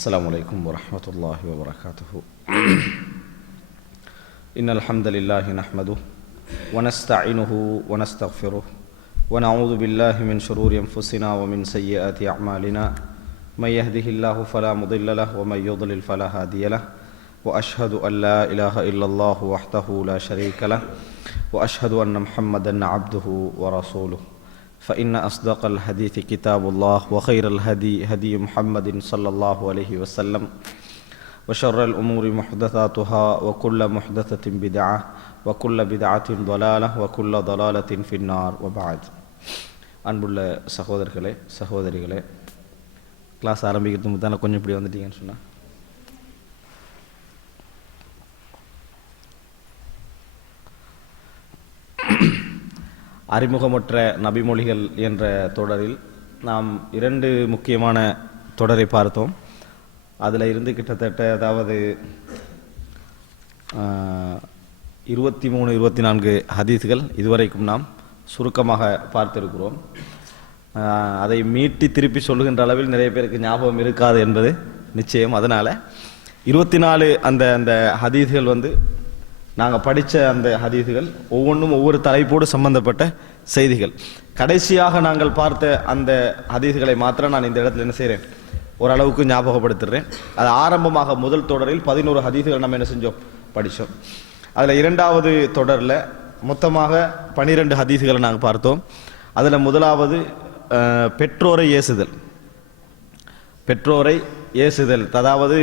السلام عليكم ورحمة الله وبركاته. إن الحمد لله نحمده ونستعينه ونستغفره ونعوذ بالله من شرور أنفسنا ومن سيئات أعمالنا. من يهده الله فلا مضل له ومن يضلل فلا هادي له. وأشهد أن لا إله إلا الله وحده لا شريك له وأشهد أن محمدا عبده ورسوله. فإن أصدق الحديث كتاب الله وخير الهدي هدي محمد صلى الله عليه وسلم وشر الأمور محدثاتها وكل محدثة بدعة وكل بدعة ضلالة وكل ضلالة في النار وبعد. அன்புள்ள சகோதரர்களே சகோதரிகளே, கிளாஸ் ஆரம்பிக்கிறதுக்கு முன்னால கொஞ்சம் இப்படி வந்துட்டீங்கன்னு சொன்னால் அறிமுகமற்ற நபிமொழிகள் என்ற தொடரில் நாம் இரண்டு முக்கியமான தொடரை பார்த்தோம். அதில் இருந்து கிட்டத்தட்ட 23-24 ஹதீஸ்கள் இதுவரைக்கும் நாம் சுருக்கமாக பார்த்திருக்கிறோம். அதை மீட்டி திருப்பி சொல்லுகின்ற அளவில் நிறைய பேருக்கு ஞாபகம் இருக்காது என்பது நிச்சயம். அதனால் 24 அந்த ஹதீஸ்கள் நாங்கள் படித்த அந்த ஹதீஸுகள் ஒவ்வொன்றும் ஒவ்வொரு தலைப்போடு சம்பந்தப்பட்ட செய்திகள். கடைசியாக நாங்கள் பார்த்த அந்த ஹதீஸுகளை மாத்திரம் நான் இந்த இடத்துல என்ன செய்கிறேன், ஓரளவுக்கு ஞாபகப்படுத்துகிறேன். அது ஆரம்பமாக முதல் தொடரில் 11 ஹதீஸுகள் நம்ம என்ன செஞ்சோம், படித்தோம். அதில் இரண்டாவது தொடரில் மொத்தமாக 12 ஹதீஸுகளை நாங்கள் பார்த்தோம். அதில் முதலாவது பெற்றோரை ஏசுதல். பெற்றோரை ஏசுதல், அதாவது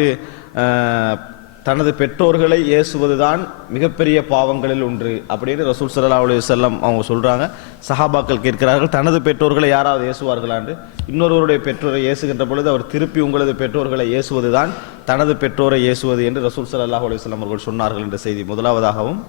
தனது பெற்றோர்களை ஏசுவதுதான் மிகப்பெரிய பாவங்களில் ஒன்று அப்படின்னு ரசூல் ஸல்லல்லாஹு அலைஹி வஸல்லம் அவங்க சொல்றாங்க. சஹாபாக்கள் கேட்கிறார்கள், தனது பெற்றோர்களை யாராவது ஏசுவார்களாண்டு? இன்னொருவருடைய பெற்றோரை ஏசுகின்ற பொழுது அவர் திருப்பி உங்களது பெற்றோர்களை ஏசுவதுதான் தனது பெற்றோரை ஏசுவது என்று ரசூல் ஸல்லல்லாஹு அலைஹி வஸல்லம் அவர்கள் சொன்னார்கள் என்ற செய்தி முதலாவதாகவும்,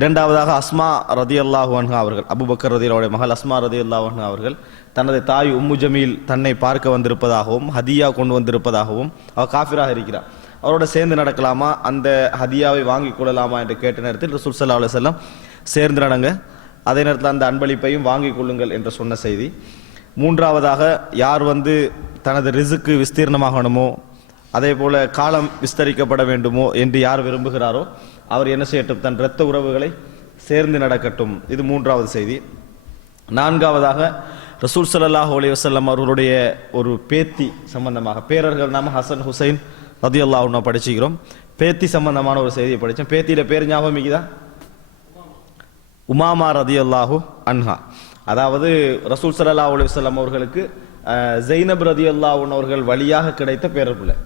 இரண்டாவதாக அஸ்மா ரதியல்லாஹு அன்ஹா அவர்கள், அபூபக்கர் ரதியல்லாஹுடைய மகள் அஸ்மா ரதியல்லாஹு அன்ஹா அவர்கள் தனது தாய் உம்மு ஜமீல் தன்னை பார்க்க வந்திருப்பதாகவும் ஹதியா கொண்டு வந்திருப்பதாகவும், அவர் காஃபிராக இருக்கிறார், அவரோட சேர்ந்து நடக்கலாமா, அந்த ஹதியாவை வாங்கி கொள்ளலாமா என்று கேட்ட நேரத்தில் ரசூல் ஸல்லல்லாஹு அலைஹி வஸல்லம் சேர்ந்து நடங்க, அதே நேரத்தில் அந்த அன்பளிப்பையும் வாங்கி கொள்ளுங்கள் என்று சொன்ன செய்தி. மூன்றாவதாக யார் தனது ரிசுக்கு விஸ்தீர்ணமாகணுமோ, அதே போல காலம் விஸ்தரிக்கப்பட வேண்டுமோ என்று யார் விரும்புகிறாரோ அவர் என்ன செய்யட்டும், தன் இரத்த உறவுகளை சேர்ந்து நடக்கட்டும். இது மூன்றாவது செய்தி. நான்காவதாக ரசூல் ஸல்லல்லாஹு அலைஹி வஸல்லம் அவர்களுடைய ஒரு பேத்தி சம்பந்தமாக, பேரர்கள் நாம ஹசன் ஹுசைன் ரதியல்லாஹு அன்ஹு படிச்சுக்கிறோம். பேத்தி சம்பந்தமான ஒரு செய்தியை படித்தோம். பேத்தியில பேர் ஞாபகம் இருக்குதா? உமாமா ரதியல்லாஹு அன்ஹா. அதாவது ரசூல் ஸல்லல்லாஹு அலைஹி வஸல்லம் அவர்களுக்கு ஜெய்னப் ரதியல்லாஹு அன்ஹா அவர்கள் வழியாக கிடைத்த பேரப்பிள்ளை.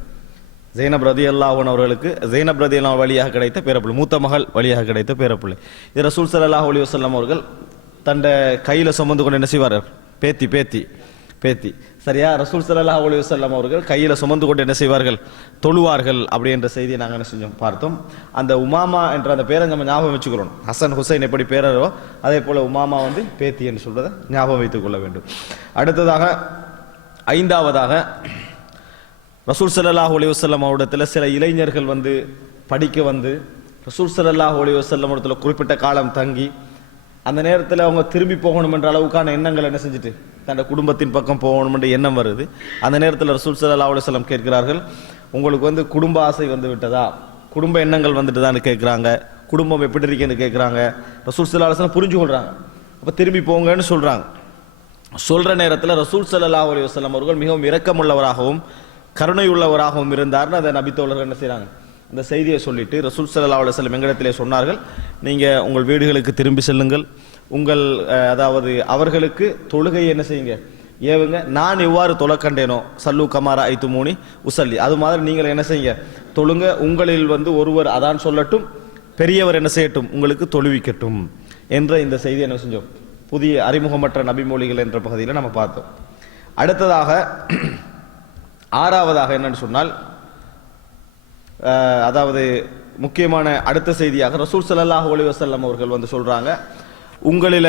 ஜெய்னப் ரதியல்லாஹு அன்ஹா அவர்களுக்கு ஜெய்னப் ரதியல்லாஹு வழியாக கிடைத்த பேரப்பிள்ளை, மூத்த மகள் வழியாக கிடைத்த பேரப்பிள்ளை. இது ரசூல் ஸல்லல்லாஹு அலைஹி வஸல்லம் அவர்கள் தன்னை கையில சுமந்து கொண்டு என்ன செய்வார்கள், பேத்தி பேத்தி பேத்தி சரியா, ரசூல் ஸல்லல்லாஹு அலைஹி வஸல்லம் அவர்கள் கையில சுமந்து கொண்டு என்ன செய்வார்கள், தொழுவார்கள் அப்படி என்ற செய்தியை நாங்கள் என்ன செஞ்சோம், பார்த்தோம். அந்த உமாமா என்ற அந்த பேரை நம்ம ஞாபகம் வச்சுக்கிறோம். ஹசன் ஹுசைன் எப்படி பேரோ அதே போல உமாமா பேத்தி என்று சொல்றதை ஞாபகம் வைத்துக் கொள்ள வேண்டும். அடுத்ததாக ஐந்தாவதாக ரசூல் ஸல்லல்லாஹு அலைஹி வஸல்லம் அவரிடத்தில் சில இளைஞர்கள் படிக்க ரசூல் ஸல்லல்லாஹு அலைஹி வஸல்லம் அவரிடத்தில் குறிப்பிட்ட காலம் தங்கி அந்த நேரத்தில் அவங்க திரும்பி போகணும் என்ற அளவுக்கான எண்ணங்கள் என்ன செஞ்சுட்டு தன் குடும்பத்தின் பக்கம் போகணும் என்ற எண்ணம் வருது. அந்த நேரத்தில் ரசூல் ஸல்லல்லாஹு அலைஹி வஸல்லம் கேட்கிறார்கள், உங்களுக்கு குடும்ப ஆசை விட்டதா, குடும்ப எண்ணங்கள் வந்துட்டுதான்னு கேட்குறாங்க, குடும்பம் எப்படி இருக்குன்னு கேட்குறாங்க. ரசூல் ஸல்லல்லாஹு அலைஹி வஸல்லம் புரிஞ்சு கொள்றாங்க, அப்போ திரும்பி போங்கன்னு சொல்றாங்க. சொல்ற நேரத்தில் ரசூல் ஸல்லல்லாஹு அலைஹி வஸல்லம் அவர்கள் மிகவும் இரக்கமுள்ளவராகவும் கருணை உள்ளவராகவும் இருந்தார்னு அந்த நபித்தோழர்கள் என்ன செய்றாங்க, அந்த செய்தியை சொல்லிட்டு ரசூல் ஸல்லல்லாஹு அலைஹி வஸல்லம் எங்களிடத்திலே சொன்னார்கள், நீங்க உங்கள் வீடுகளுக்கு திரும்பி செல்லுங்கள், உங்கள் அதாவது அவர்களுக்கு தொழுகையை என்ன செய்யுங்க, ஏவுங்க, நான் எவ்வாறு தொலை கண்டேனோ சல்லு கமாரா ஐத்துமூனி உசல்லி, அது மாதிரி நீங்கள் என்ன செய்யுங்க, தொழுங்க, உங்களில் ஒருவர் அதான் சொல்லட்டும், பெரியவர் என்ன செய்யட்டும், உங்களுக்கு தொழுவிக்கட்டும் என்ற இந்த செய்தி என்ன செஞ்சோம், புதிய அறிமுகமற்ற நபிமொழிகள் என்ற பகுதியில் நம்ம பார்த்தோம். அடுத்ததாக ஆறாவதாக என்னன்னு சொன்னால், அதாவது முக்கியமான அடுத்த செய்தியாக ரசூல் ஸல்லல்லாஹு அலைஹி வஸல்லம் அவர்கள் சொல்றாங்க, உங்களில்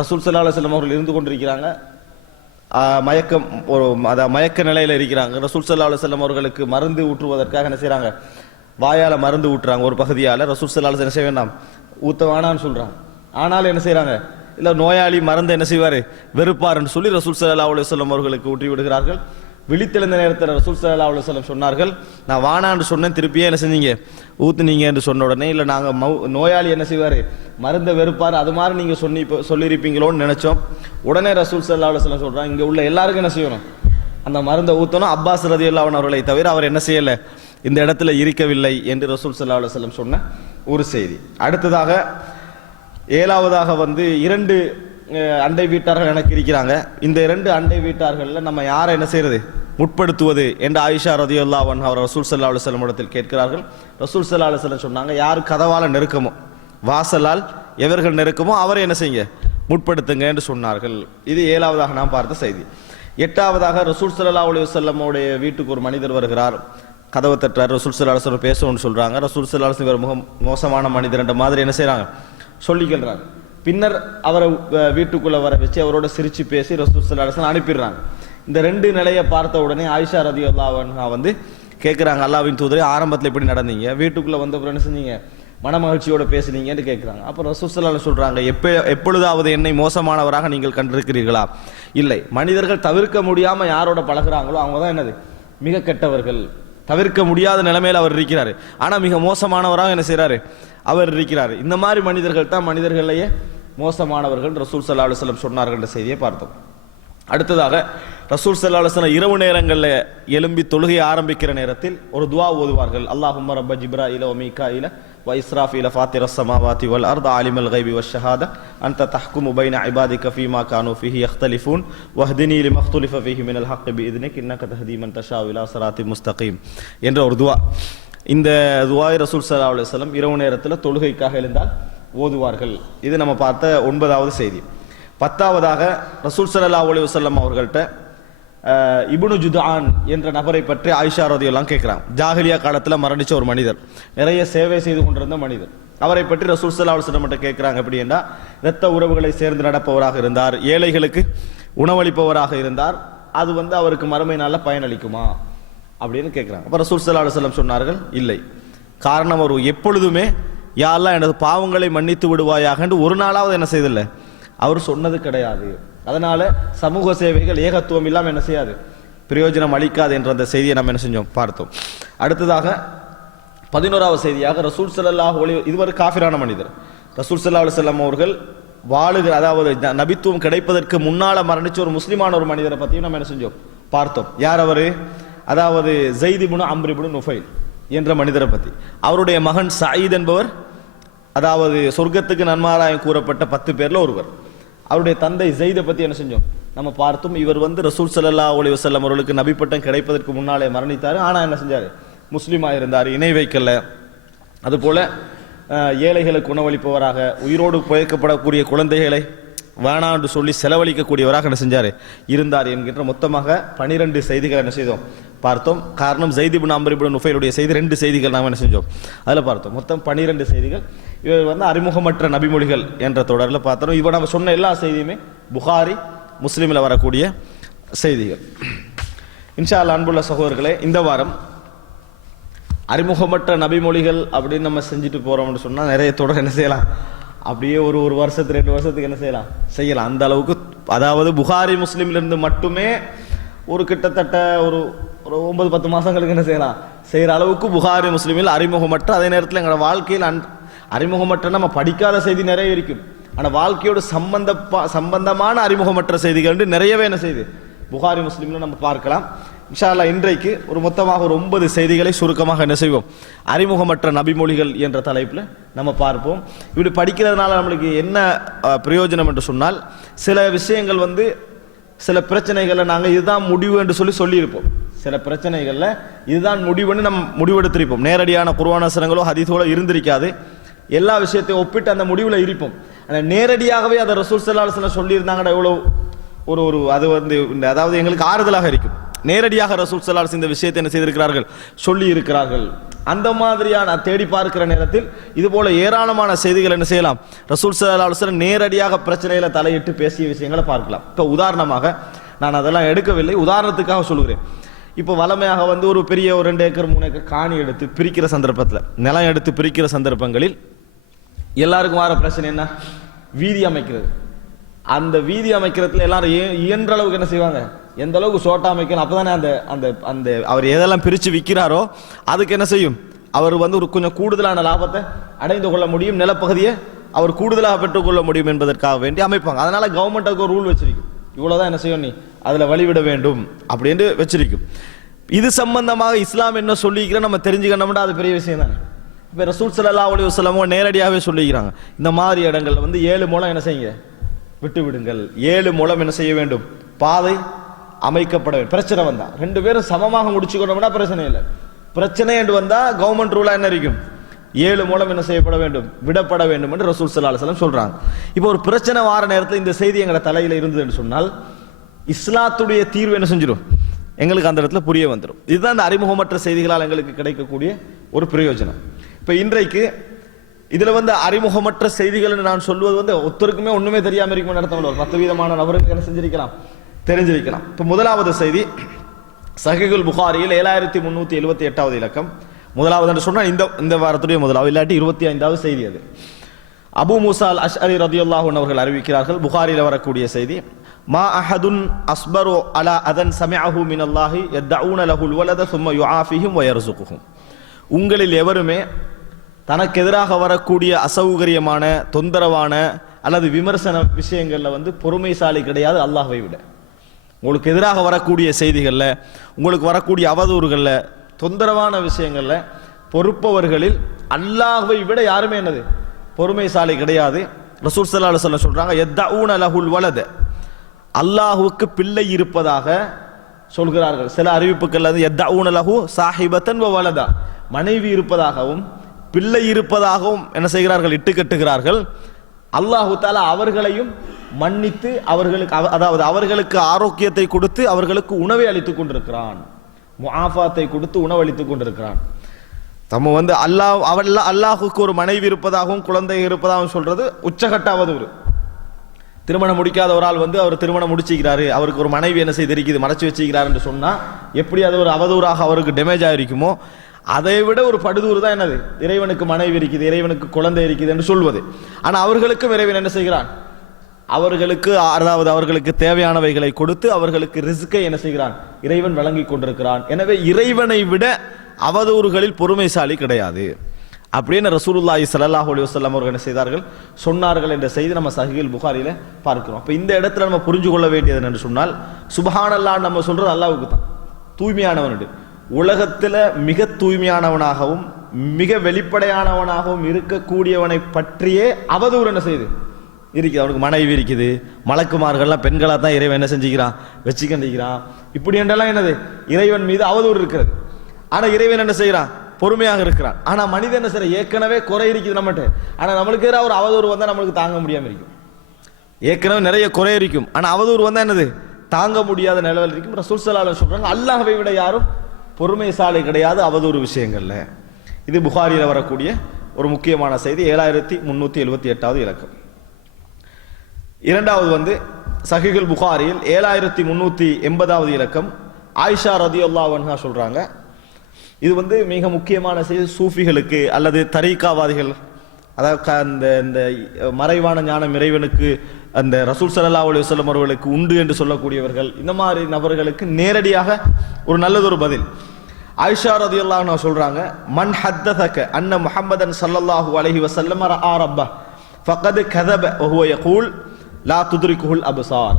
ரசூல் ஸல்லல்லாஹு அலைஹி வஸல்லம் அவர்கள் இருந்து கொண்டிருக்கிறாங்க, மயக்கம் மயக்க நிலையில் இருக்கிறாங்க. ரசூல் ஸல்லல்லாஹு அலைஹி வஸல்லம் அவர்களுக்கு மருந்து ஊற்றுவதற்காக என்ன செய்றாங்க, வாயால மருந்து ஊற்றுறாங்க. ஒரு பகுதியால ரசூல் ஸல்லல்லாஹு அலைஹி வஸல்லம் என்ன செய்ய வேண்டாம், ஊத்த வேணான்னு சொல்றாங்க. ஆனாலும் என்ன செய்றாங்க, இல்லை நோயாளி மருந்து என்ன செய்வார் வெறுப்பார் என்று சொல்லி ரசூல் ஸல்லல்லாஹு அலைஹி வஸல்லம் அவர்களுக்கு ஊற்றி விடுகிறார்கள். விழித்தெழுந்த நேரத்தில் ரசூல் ஸல்லல்லாஹு அலைஹி வஸல்லம் சொன்னார்கள், நான் வானான்னு சொன்னேன், திருப்பியே என்ன செஞ்சீங்க, ஊத்துனீங்க என்று சொன்ன உடனே, இல்லை நாங்கள் நோயாளி என்ன செய்வார், மருந்தை வெறுப்பார், அது மாதிரி நீங்கள் சொல்லியிருப்பீங்களோன்னு நினைச்சோம். உடனே ரசூல் ஸல்லல்லாஹு அலைஹி வஸல்லம் சொல்றாங்க, இங்கே உள்ள எல்லாருக்கும் என்ன செய்யணும், அந்த மருந்தை ஊற்றணும். அப்பாஸ் ரலியல்லாஹு அன்ஹு அவர்களை தவிர அவர் என்ன செய்யலை, இந்த இடத்துல இருக்கவில்லை என்று ரசூல் ஸல்லல்லாஹு அலைஹி வஸல்லம் சொன்ன ஒரு செய்தி. அடுத்ததாக 7வதாக வந்து 2 அண்டை வீட்டார்கள் எனக்கு இருக்கிறாங்க. இந்த 2 அண்டை வீட்டார்களில் நம்ம யாரை என்ன செய்யறது, முற்படுத்துவது என்று ஆயிஷா ரலியல்லாஹு அன்ஹா அவர் ரசூல் ஸல்லல்லாஹு அலைஹி வஸல்லம் இடத்தில் கேட்கிறார்கள். ரசூல் ஸல்லல்லாஹு அலைஹி வஸல்லம் சொன்னாங்க, யார் கதவால நெருக்கமோ, வாசலால் எவர்கள் நெருக்கமோ அவரை என்ன செய்யுங்க, முற்படுத்துங்க என்று சொன்னார்கள். இது 7வதாக நாம் பார்த்த செய்தி. 8வதாக ரசூல் ஸல்லல்லாஹு அலைஹி வஸல்லமுடைய வீட்டுக்கு ஒரு மனிதர் வருகிறார், கதவை தட்டுறார். ரசூல் ஸல்லல்லாஹு அலைஹி வஸல்லம் பேசணும்னு சொல்றாங்க. ரசூல் ஸல்லல்லாஹு அலைஹி வஸல்லம் மோசமான மனிதர் என்ற மாதிரி என்ன செய்றாங்க, சொல்லிக்கிறாங்க. பின்னர் அவரை வீட்டுக்குள்ள வர வச்சு அவரோட சிரிச்சு பேசி ரசூல் ஸல்லல்லாஹு அலைஹி வஸல்லம் அனுப்பிடுறாங்க. இந்த 2 நிலையை பார்த்த உடனே ஆயிஷா ரலியல்லாஹு அன்ஹா வந்து கேட்குறாங்க, அல்லாஹ்வின் தூதரே ஆரம்பத்தில் எப்படி நடந்தீங்க, வீட்டுக்குள்ள வந்த அப்புறம் என்ன செஞ்சீங்க, மனமகிழ்ச்சியோட பேசுனீங்கன்னு கேட்குறாங்க. அப்போ ரசூல் ஸல்லல்லாஹு அலைஹி வஸல்லம் சொல்றாங்க, எப்பொழுதாவது என்னை மோசமானவராக நீங்கள் கண்டிருக்கிறீர்களா? இல்லை. மனிதர்கள் தவிர்க்க முடியாம யாரோட பழகுறாங்களோ அவங்க தான் என்னது, மிக கெட்டவர்கள். தவிர்க்க முடியாத நிலைமையில் அவர் இருக்கிறார், ஆனால் மிக மோசமானவராக என்ன செய்கிறாரு, அவர் இருக்கிறார். இந்த மாதிரி மனிதர்கள் தான் மனிதர்களையே மோசமானவர்கள் ரசூல் ஸல்லல்லாஹு அலைஹி வஸல்லம் சொன்னார்கள் என்ற செய்தியை பார்த்தோம். அடுத்ததாக ரசூல் ஸல்லல்லாஹு அலைஹி வஸல்லம் இரவு நேரங்களில் எழும்பி தொழுகையை ஆரம்பிக்கிற நேரத்தில் ஒரு துவா ஓதுவார்கள். அல்லாஹும்ம ரப்ப ஜிப்ராயில வ மீகாயில வ இஸ்ராஃபீல ஃபாத்திரஸ் ஸமாவாதி வல் அர்த ஆலிமல் கைபி வஷ் ஷஹாதா அன்த தஹ்குமு பைன இபாதிக ஃபீமா கானூ ஃபீஹி யக்தலிஃபூன் வஹ்தினி லிமா இக்தலிஃப ஃபீஹி மினல் ஹக்கி பிஇذنிக இன்னக தஹ்தி மன் தஷாஉ இலா ஸிராத்தின் முஸ்தகீம் என்ற ஒரு துவா. இந்த துவாயை ரசூல் ஸல்லல்லாஹு அலைஹி வஸல்லம் இரவு நேரத்தில் தொழுகைக்காக எழுந்தால் ஓதுவார்கள். இது நம்ம பார்த்த 9வது செய்தி. 10வதாக ரசூல் ஸல்லல்லாஹு அலைஹி வஸல்லம் அவர்கள்ட்ட இப்னு ஜுதான் என்ற நபரை பற்றி ஆயிஷா ரலியல்லாஹு கேட்கிறாங்க. ஜாஹிலியா காலத்தில் மரணிச்ச ஒரு மனிதர், நிறைய சேவை செய்து கொண்டிருந்த மனிதர். அவரை பற்றி ரசூல் ஸல்லல்லாஹு அலைஹி வஸல்லம் கேட்கிறாங்க, எப்படி என்றால் இரத்த உறவுகளை சேர்ந்து நடப்பவராக இருந்தார், ஏழைகளுக்கு உணவளிப்பவராக இருந்தார், அது வந்து அவருக்கு மறுமை நாளில் பயனளிக்குமா அப்படின்னு கேட்குறாங்க. அப்போ ரசூல் ஸல்லல்லாஹு அலைஹி வஸல்லம் சொன்னார்கள், இல்லை. காரணம், அவர் எப்பொழுதுமே யா அல்லாஹ் எனது பாவங்களை மன்னித்து விடுவாயாக என்று ஒரு நாளாவது என்ன செய்தில்லை, அவர் சொன்னது கிடையாது. அதனால சமூக சேவைகள் ஏகத்துவம் இல்லாமல் என்ன செய்யாது, பிரயோஜனம் அளிக்காது என்ற அந்த செய்தியை நம்ம என்ன செஞ்சோம், பார்த்தோம். அடுத்ததாக 11வது செய்தியாக ரசூல் ஸல்லல்லாஹு அலைஹி, இதுவரை காஃபிரான மனிதர், ரசூல் ஸல்லல்லாஹு அலைஹி வஸல்லம் அவர்கள் வாழுகிற, அதாவது நபித்துவம் கிடைப்பதற்கு முன்னால மரணிச்ச ஒரு முஸ்லிமான ஒரு மனிதரை பற்றியும் நம்ம என்ன செஞ்சோம், பார்த்தோம். யார் அவர்? அதாவது ஸைத் இப்னு அம்ர் இப்னு நுஃபைல் என்ற மனிதரை பற்றி. அவருடைய மகன் சயீத் என்பவர், அதாவது சொர்க்கத்துக்கு நன்மாராயம் கூறப்பட்ட 10 பேர்ல ஒருவர். அவருடைய தந்தை ஸைதை பற்றி என்ன செஞ்சோம், நம்ம பார்த்தோம். இவர் வந்து ரசூல் ஸல்லல்லாஹு அலைஹி வஸல்லம் அவர்களுக்கு நபிப்பட்டம் கிடைப்பதற்கு முன்னாலே மரணித்தார். ஆனால் என்ன செஞ்சார், முஸ்லீமாக இருந்தார், இணை வைக்கல. அதுபோல ஏழைகளுக்கு உணவளிப்பவராக, உயிரோடு புதைக்கப்படக்கூடிய குழந்தைகளை வேணான்னு சொல்லி செலவழிக்கக்கூடியவராக என்ன செஞ்சார், இருந்தார் என்கின்ற மொத்தமாக 12 செய்திகள் என்ன செய்தோம், பார்த்தோம். காரணம் ஸைத் இப்னு அம்ர் இப்னு நுஃபைலுடைய செய்தி 2 செய்திகள் நாம் என்ன செஞ்சோம், அதில் பார்த்தோம். மொத்தம் 12 செய்திகள். இவர் வந்து அறிமுகமற்ற நபிமொழிகள் என்ற தொடரில் பார்த்தோம். இவ நம்ம சொன்ன எல்லா செய்தியுமே புகாரி முஸ்லீமில் வரக்கூடிய செய்திகள். இன்ஷா அல்லாஹ் அன்புள்ள சகோதரர்களே, இந்த வாரம் அறிமுகமற்ற நபிமொழிகள் அப்படின்னு நம்ம செஞ்சுட்டு போறோம்னு சொன்னால் நிறைய தொடர் என்ன செய்யலாம், அப்படியே ஒரு வருஷத்துக்கு 2 வருஷத்துக்கு என்ன செய்யலாம். அந்த அளவுக்கு, அதாவது புகாரி முஸ்லீம்லேருந்து மட்டுமே ஒரு கிட்டத்தட்ட ஒரு 9-10 மாதங்களுக்கு என்ன செய்கிற அளவுக்கு புகாரி முஸ்லீமில் அறிமுகமற்ற, அதே நேரத்தில் எங்களோட வாழ்க்கையில் அறிமுகமற்ற நம்ம படிக்காத செய்தி நிறைய இருக்கும். ஆனால் வாழ்க்கையோட சம்பந்தமான அறிமுகமற்ற செய்திகள் நிறையவே என்ன செய்யுது புகாரி முஸ்லீமில் நம்ம பார்க்கலாம். இன்ஷா அல்லாஹ் இன்றைக்கு ஒரு மொத்தமாக ஒரு 9 செய்திகளை சுருக்கமாக என்ன செய்வோம், அறிமுகமற்ற நபிமொழிகள் என்ற தலைப்பில் நம்ம பார்ப்போம். இப்படி படிக்கிறதுனால நம்மளுக்கு என்ன பிரயோஜனம் என்று சொன்னால், சில விஷயங்கள் வந்து சில பிரச்சனைகளில் நாங்கள் இதுதான் முடிவு என்று சொல்லியிருப்போம். சில பிரச்சனைகளில் இதுதான் முடிவுன்னு நம்ம முடிவெடுத்திருப்போம். நேரடியான குர்ஆன் வசனங்களோ ஹதீஸுகளோ இருந்திருக்காது. எல்லா விஷயத்தையும் ஒப்பிட்டு அந்த முடிவில் இருப்போம். ஆனால் நேரடியாகவே அதை ரசூல் ஸல்லல்லாஹு அலைஹி வஸல்லம் சொல்லியிருந்தாங்கன்னா எவ்வளோ ஒரு அது வந்து, அதாவது எங்களுக்கு ஆறுதலாக இருக்கும். நேரடியாக ரசூல் ஸல்லல்லாஹு அலைஹி வஸல்லம் இந்த விஷயத்தை என்ன செய்திருக்கிறார்கள், சொல்லி இருக்கிறார்கள். அந்த மாதிரியான தேடி பார்க்கிற நேரத்தில் இது போல ஏராளமான செய்திகள் என்ன செய்யலாம், ரசூல் ஸல்லல்லாஹு அலைஹி வஸல்லம் நேரடியாக பிரச்சனையில தலையிட்டு பேசிய விஷயங்களை பார்க்கலாம். இப்போ உதாரணமாக, நான் அதெல்லாம் எடுக்கவில்லை, உதாரணத்துக்காக சொல்கிறேன். இப்போ வளமையாக வந்து ஒரு பெரிய 2 ஏக்கர் 3 ஏக்கர் காணி எடுத்து பிரிக்கிற சந்தர்ப்பத்தில், நிலம் எடுத்து பிரிக்கிற சந்தர்ப்பங்களில் எல்லாருக்கும் வர பிரச்சனை என்ன, வீதி அமைக்கிறது. அந்த வீதி அமைக்கிறதுல எல்லாரும் இயன்ற அளவுக்கு என்ன செய்வாங்க, எந்த அளவுக்கு சோட்டா அமைக்கணும், அப்பதானே அந்த அந்த அந்த அவர் எதெல்லாம் பிரிச்சு விற்கிறாரோ அதுக்கு என்ன செய்யும், அவர் வந்து ஒரு கொஞ்சம் கூடுதலான லாபத்தை அடைந்து கொள்ள முடியும், நிலப்பகுதியை அவர் கூடுதலாக பெற்றுக்கொள்ள முடியும் என்பதற்காக வேண்டி அமைப்பாங்க. அதனால கவர்மெண்ட் அதுக்கு ஒரு ரூல் வச்சிருக்கும், இவ்வளவுதான் என்ன செய்யும், நீ அதுல வழிவிட வேண்டும் அப்படின்னு வச்சிருக்கும். இது சம்பந்தமாக இஸ்லாம் என்ன சொல்லிக்கிற நம்ம தெரிஞ்சுக்கணும்னா அது பெரிய விஷயம் தானே. இப்போ ரசூல் ஸல்லல்லாஹு அலைஹி வஸல்லம் நேரடியாகவே சொல்லிக்கிறாங்க, இந்த மாதிரி இடங்கள்ல வந்து 7 முழம் என்ன செய்யுங்க, விட்டு விடுங்கள். 7 முழம் என்ன செய்ய வேண்டும், பாதை அமைக்கப்பட வேண்டும். பிரச்சனை வந்தா 2 பேரும் சமமாக முடிச்சுக்கணும்னா பிரச்சனை இல்லை. பிரச்சனை என்று வந்தா கவர்மெண்ட் ரூலா என்ன இருக்கும், 7 முழம் என்ன செய்யப்பட வேண்டும், விடப்பட வேண்டும் என்று ரசூல் ஸல்லல்லாஹு அலைஹி வஸல்லம் சொல்றாங்க. இப்போ ஒரு பிரச்சனை வார நேரத்தில் இந்த செய்தி எங்களை தலையில இருந்தது என்று சொன்னால் இஸ்லாத்துடைய தீர்வு என்ன செஞ்சிடும், எங்களுக்கு அந்த இடத்துல புரிய வந்துடும். இதுதான் இந்த அறிமுகமற்ற செய்திகளால் எங்களுக்கு கிடைக்கக்கூடிய ஒரு பிரயோஜனம். இப்போ இன்றைக்கு இதுல வந்து அறிமுகமற்ற செய்திகள் நான் சொல்வது வந்து ஒருத்தருக்குமே ஒண்ணுமே தெரியாம இருக்கும் நடத்த ஒரு 10 விதமான நபருக்கு என்ன செஞ்சிருக்கலாம், தெரிஞ்சிருக்கலாம். இப்போ முதலாவது செய்தி சஹீஹுல் புகாரியில் 7378வது இலக்கம். முதலாவது என்று சொன்னா இந்த வாரத்துடைய முதலாவது, இல்லாட்டி 25வது செய்தி. அது அபூ மூஸா அல் அஷ்அரி ரலியல்லாஹு அன்ஹு அவர்கள் அறிவிக்கிறார்கள், புகாரியில் வரக்கூடிய செய்தி, மா அஹதுன் அஸ்பரு அலா அதன் சமிஅஹு மினல்லாஹி யதஊன லஹுல் வலத சும்ம யுஆஃபிஹிம் வ யர்ஸுகுஹும். உங்களில் எவருமே தனக்கு எதிராக வரக்கூடிய அசௌகரியமான தொந்தரவான அல்லது விமர்சன விஷயங்கள்ல வந்து பொறுமைசாலி கிடையாது அல்லாஹ்வை விட. உங்களுக்கு எதிராக வரக்கூடிய செய்திகள்ல, உங்களுக்கு வரக்கூடிய அவதூறுகள்ல, தொந்தரவான விஷயங்கள்ல பொறுப்பவர்களில் அல்லாஹ்வை விட யாருமே என்னது பொறுமைசாலி கிடையாது. ரசூல் ஸல்லல்லாஹு அலைஹி வஸல்லம் சொல்றாங்க, யதஊன லஹுல் வலத, அல்லாஹ்வுக்கு பிள்ளை இருப்பதாக சொல்கிறார்கள். சில அறிவிப்புகள் அது யதஊன லஹு சாஹிபத்தன் வ வலதா, மனைவி இருப்பதாகவும் பிள்ளை இருப்பதாகவும் என்ன செய்கிறார்கள், இட்டு கட்டுகிறார்கள். அல்லாஹு தஆலா அவர்களையும் மன்னித்து அவர்களுக்கு அதாவது அவர்களுக்கு ஆரோக்கியத்தை கொடுத்து அவர்களுக்கு உணவை அளித்துக் கொண்டிருக்கிறான், முஆஃபாத்தை கொடுத்து உணவளித்துக் கொண்டிருக்கிறான். நம்ம வந்து அல்லாஹுக்கு ஒரு மனைவி இருப்பதாகவும் குழந்தை இருப்பதாகவும் சொல்றது உச்சகட்ட அவதூறு. திருமணம் முடிக்காத ஒரு ஆள் வந்து அவர் திருமணம் முடிச்சுக்கிறாரு, அவருக்கு ஒரு மனைவி என்ன செய்திருக்குது, மறைச்சு வச்சுக்கிறார் என்று சொன்னா எப்படி அது ஒரு அவதூறாக அவருக்கு டேமேஜ் ஆகிருக்குமோ, அதை விட ஒரு படுதூறு தான் என்னது, இறைவனுக்கு மனைவி இருக்குது, இறைவனுக்கு குழந்தை இருக்குது என்று சொல்வது. ஆனா அவர்களுக்கும் இறைவன் என்ன செய்கிறான், அவர்களுக்கு அதாவது அவர்களுக்கு தேவையானவைகளை கொடுத்து அவர்களுக்கு ரிஸ்கை என்ன செய்கிறான், இறைவன் வழங்கி கொண்டிருக்கிறான். எனவே இறைவனை விட அவதூறுகளில் பொறுமைசாலி கிடையாது அப்படின்னு ரசூலுல்லாஹி ஸல்லல்லாஹு அலைஹி வஸல்லம் அவர்கள் என்ன செய்தார்கள், சொன்னார்கள் என்ற செய்தி நம்ம சஹீஹுல் புகாரியில பார்க்கிறோம். அப்ப இந்த இடத்துல நம்ம புரிஞ்சு கொள்ள வேண்டியது என்று சொன்னால், சுப்ஹானல்லாஹ் நம்ம சொல்றது அல்லாஹ்வுக்கு தான், தூய்மையானவன். உலகத்துல மிக தூய்மையானவனாகவும் மிக வெளிப்படையானவனாகவும் இருக்கக்கூடியவனை பற்றியே அவதூறு என்ன செய்யுது இருக்குது. அவனுக்கு மனைவி இருக்குது, மலக்குமார்கள்லாம் பெண்களாக தான் இறைவன் என்ன செஞ்சுக்கிறான், வச்சுக்கிறான். இப்படி என்றெல்லாம் என்னது இறைவன் மீது அவதூறு இருக்கிறது. ஆனா இறைவன் என்ன செய்யறான், பொறுமையாக இருக்கிறான். ஆனா மனிதன் என்ன செய்யற, ஏற்கனவே குறை இருக்குது நம்மகிட்ட, ஆனா நம்மளுக்கு ஒரு அவதூறு வந்தா நம்மளுக்கு தாங்க முடியாம இருக்கும். ஏற்கனவே நிறைய குறை இருக்கும், ஆனா அவதூறு வந்தா என்னது தாங்க முடியாத நிலவில் இருக்கும். ரசூல் ஸல்லல்லாஹு அலைஹி வஸல்லம் சொல்றாங்க, அல்லாஹ்வை விட யாரும் பொறுமைசாலி கிடையாது அவதூறு விஷயங்கள்ல. இது புகாரியில் வரக்கூடிய ஒரு முக்கியமான செய்தி, 7378வது இலக்கம். இரண்டாவது வந்து சஹீஹுல் புகாரியில் 7380வது இலக்கம், ஆயிஷா ரலியல்லாஹு அன்ஹா சொல்றாங்க, இது வந்து மிக முக்கியமான செய்தி சூஃபிகளுக்கு அல்லது தரீகாவாதிகள், அதாவது இந்த மறைவான ஞானம் இறைவனுக்கு அந்த ரசூல் ஸல்லல்லாஹு அலைஹி வஸல்லம் அவர்களுக்கு உண்டு என்று சொல்லக்கூடியவர்கள், இந்த மாதிரி நபர்களுக்கு நேரடியாக ஒரு நல்லதொரு பதில். ஆயிஷா ரலியல்லாஹு அன்ஹா சொல்றாங்க, மன் ஹத்ததக அன்ன முஹம்மதன் ஸல்லல்லாஹு அலைஹி வஸல்லம் ரஆ ரப்ப ஃபகத் கதப வஹுவ யகூல் லா துத்ரிகுல் அப்சார்.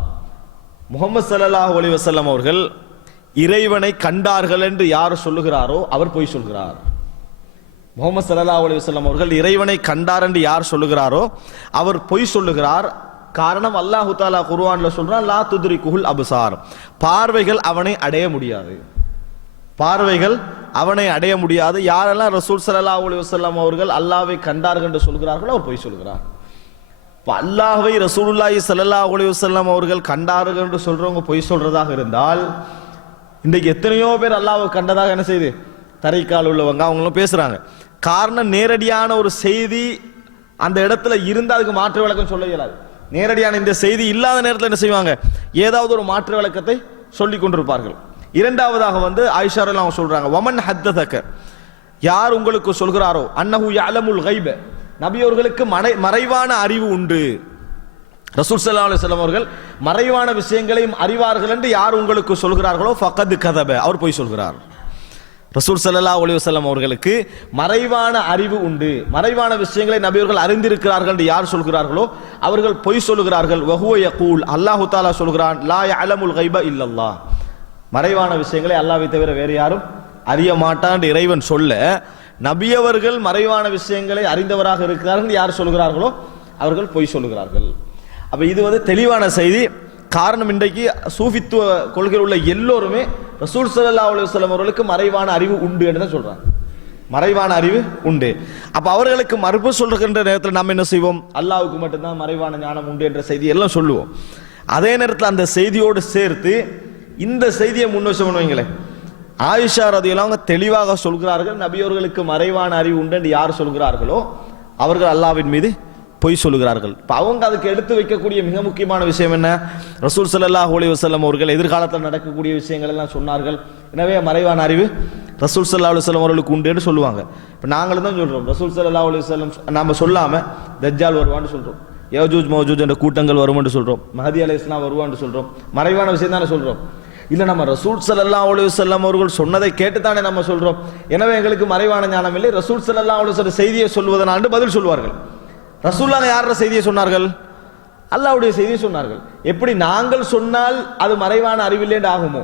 முஹம்மது ஸல்லல்லாஹு அலைஹி வஸல்லம் அவர்கள் இறைவனை கண்டார்கள் என்று யார் சொல்லுகிறாரோ அவர் பொய் சொல்கிறார். முஹம்மது ஸல்லல்லாஹு அலைஹி வஸல்லம் அவர்கள் இறைவனை கண்டார் என்று யார் சொல்லுகிறாரோ அவர் பொய் சொல்லுகிறார். காரணம், அல்லாஹு தஆலா குர்ஆன்ல சொல்றான், லா துத்ரிகுல் அப்சார், பார்வைகள் அவனை அடைய முடியாது, பார்வைகள் அவனை அடைய முடியாது. யாரெல்லாம் ரசூல் ஸல்லல்லாஹு அலைஹி வஸல்லம் அவர்கள் அல்லாஹ்வை கண்டார்கள் என்று சொல்கிறார்களோ அவர் பொய் சொல்கிறார். அல்லாஹ்வை ரசூலுல்லாஹி ஸல்லல்லாஹு அலைஹி வஸல்லம் அவர்கள் கண்டார்கள் என்று சொல்றவங்க பொய் சொல்றதாக இருந்தால், இன்றைக்கு எத்தனையோ பேர் அல்லாஹ்வை கண்டதாக என்ன செய்து தரைக்கால் உள்ளவங்க அவங்களும் பேசுறாங்க. காரணம், நேரடியான ஒரு செய்தி அந்த இடத்துல இருந்தால் அதுக்கு மாற்று விளக்கம் சொல்ல இயலாது. நேரடியான இந்த செய்தி இல்லாத நேரத்தில் என்ன செய்வாங்க, ஏதாவது ஒரு மாற்று விளக்கத்தை சொல்லி கொண்டிருப்பார்கள். இரண்டாவதாக வந்து ஆயிஷா ரலியல்லாஹு அன்ஹா சொல்றாங்க, வமன் ஹத்ததக, யார் உங்களுக்கு சொல்கிறாரோ, அன்னஹு யஅலமுல் கைப, நபி அவர்களுக்கு மறைவான அறிவு உண்டு. ரசூல் ஸல்லல்லாஹு அலைஹி வஸல்லம் அவர்கள் மறைவான விஷயங்களையும் அறிவார்கள் என்று யார் உங்களுக்கு சொல்கிறார்களோ ஃபகத் கதப, அவர் பொய் சொல்கிறார். ரசூல் ஸல்லல்லாஹு அலைஹி வஸல்லம் அவர்களுக்கு மறைவான அறிவு உண்டு, மறைவான விஷயங்களை நபியவர்கள் அறிந்திருக்கிறார்கள் என்று யார் சொல்கிறார்களோ அவர்கள் பொய் சொல்கிறார்கள். வஹுவ யகூல், அல்லாஹ் தஆலா சொல்கிறான், லா யஅலமுல் கைப இல்லல்லாஹ், மறைவான விஷயங்களை அல்லாஹ்வை தவிர வேறு யாரும் அறிய மாட்டான் என்று இறைவன் சொல்ல, நபியவர்கள் மறைவான விஷயங்களை அறிந்தவராக இருக்கிறார்கள் யார் சொல்கிறார்களோ அவர்கள் பொய் சொல்கிறார்கள். அப்ப இது தெளிவான செய்தி. காரணம், இன்றைக்கு சூஃபித்துவ கொள்கையில் உள்ள எல்லோருமே ரசூல் ஸல்லல்லாஹு அலைஹி வஸல்லம் அவர்களுக்கு மறைவான அறிவு உண்டு என்று தான் சொல்றாங்க. மறைவான அறிவு உண்டு. அப்ப அவர்களுக்கு மறுப்பு சொல்கின்ற நேரத்தில் நம்ம என்ன செய்வோம்? அல்லாஹ்வுக்கு மட்டும்தான் மறைவான ஞானம் உண்டு என்ற செய்தி எல்லாம் சொல்லுவோம். அதே நேரத்தில் அந்த செய்தியோடு சேர்த்து இந்த செய்தியை முன்வச்சு பண்ணுவீங்களேன், ஆயிஷா ரதியல்லாஹு அன்ஹா தெளிவாக சொல்கிறார்கள், நபியவர்களுக்கு மறைவான அறிவு உண்டு என்று யார் சொல்கிறார்களோ அவர்கள் அல்லாஹ்வின் மீது பொய் சொல்லுகிறார்கள். இப்போ அவங்க அதுக்கு எடுத்து வைக்கக்கூடிய மிக முக்கியமான விஷயம் என்ன? ரசூல் ஸல்லல்லாஹு அலைஹி வஸல்லம் அவர்கள் எதிர்காலத்தில் நடக்கக்கூடிய விஷயங்கள் எல்லாம் சொன்னார்கள், எனவே மறைவான அறிவு ரசூல் ஸல்லல்லாஹு அலைஹி வஸல்லம் அவர்களுக்கு உண்டு என்று சொல்லுவாங்க. இப்போ நாங்களும் தான் சொல்றோம், ரசூல் ஸல்லல்லாஹு அலைஹி வஸல்லம் நாம சொல்லாம தஜ்ஜால் வருவான்னு சொல்றோம், யஜூஜ் மௌஜூஜ் என்ற கூட்டங்கள் வரும்னு சொல்றோம், மஹதி அலைஹிஸ்ஸலாம் வருவான்னு சொல்றோம், மறைவான விஷயம் தானே சொல்றோம். இல்ல, நம்ம ரசூல் ஸல்லல்லாஹு அலைஹி வஸல்லம் அவர்கள் சொன்னதை கேட்டு தானே நம்ம சொல்றோம், எனவே எங்களுக்கு மறைவான ஞானம் இல்லை, ரசூல் ஸல்லல்லாஹு அலைஹி வஸல்லம் செய்தியை சொல்வதனால் பதில் சொல்வார்கள். ரசூலுல்லாஹ் யாரோட செய்தியை சொன்னார்கள்? அல்லாஹ்வுடைய செய்தியை சொன்னார்கள். எப்படி நாங்கள் சொன்னால் அது மறைவான அறிவில்லை என்று ஆகுமோ,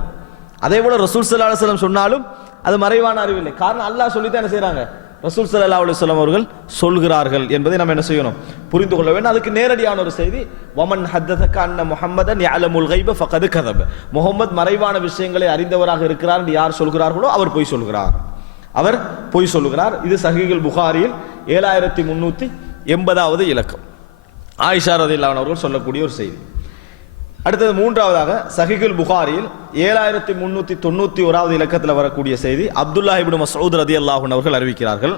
அதே போல ரசூல் ஸல்லல்லாஹு அலைஹி வஸல்லம் சொன்னாலும் அது மறைவான அறிவில்லை. காரணம், அல்லாஹ் சொல்லித்தான் என்ன செய்யறாங்க, ரசூல் ஸல்லல்லாஹு அலைஹி வஸல்லம் அவர்கள் சொல்கிறார்கள் என்பதை நம்ம என்ன செய்யணும், புரிந்து கொள்ள வேண்டும். அதுக்கு நேரடியான ஒரு செய்தி, வமன் ஹத்தஸக அன்ன முஹம்மதன் யஅலமுல் கைப ஃபகத் கதப, முஹம்மத் மறைவான விஷயங்களை அறிந்தவராக இருக்கிறார் என்று யார் சொல்கிறார்களோ அவர் பொய் சொல்கிறார், அவர் பொய் சொல்கிறார். இது சஹீஹுல் புகாரியில் 7380வது இலக்கம், ஆயிஷா ரலியல்லாஹு அன்ஹா அவர்கள் சொல்லக்கூடிய ஒரு செய்தி. அடுத்தது மூன்றாவதாக சஹீஹுல் புகாரியில் 7391வது இலக்கத்தில் வரக்கூடிய செய்தி, அப்துல்லாஹ் இப்னு மஸ்ஊத் ரலியல்லாஹு அன்ஹு அவர்கள் அறிவிக்கிறார்கள்,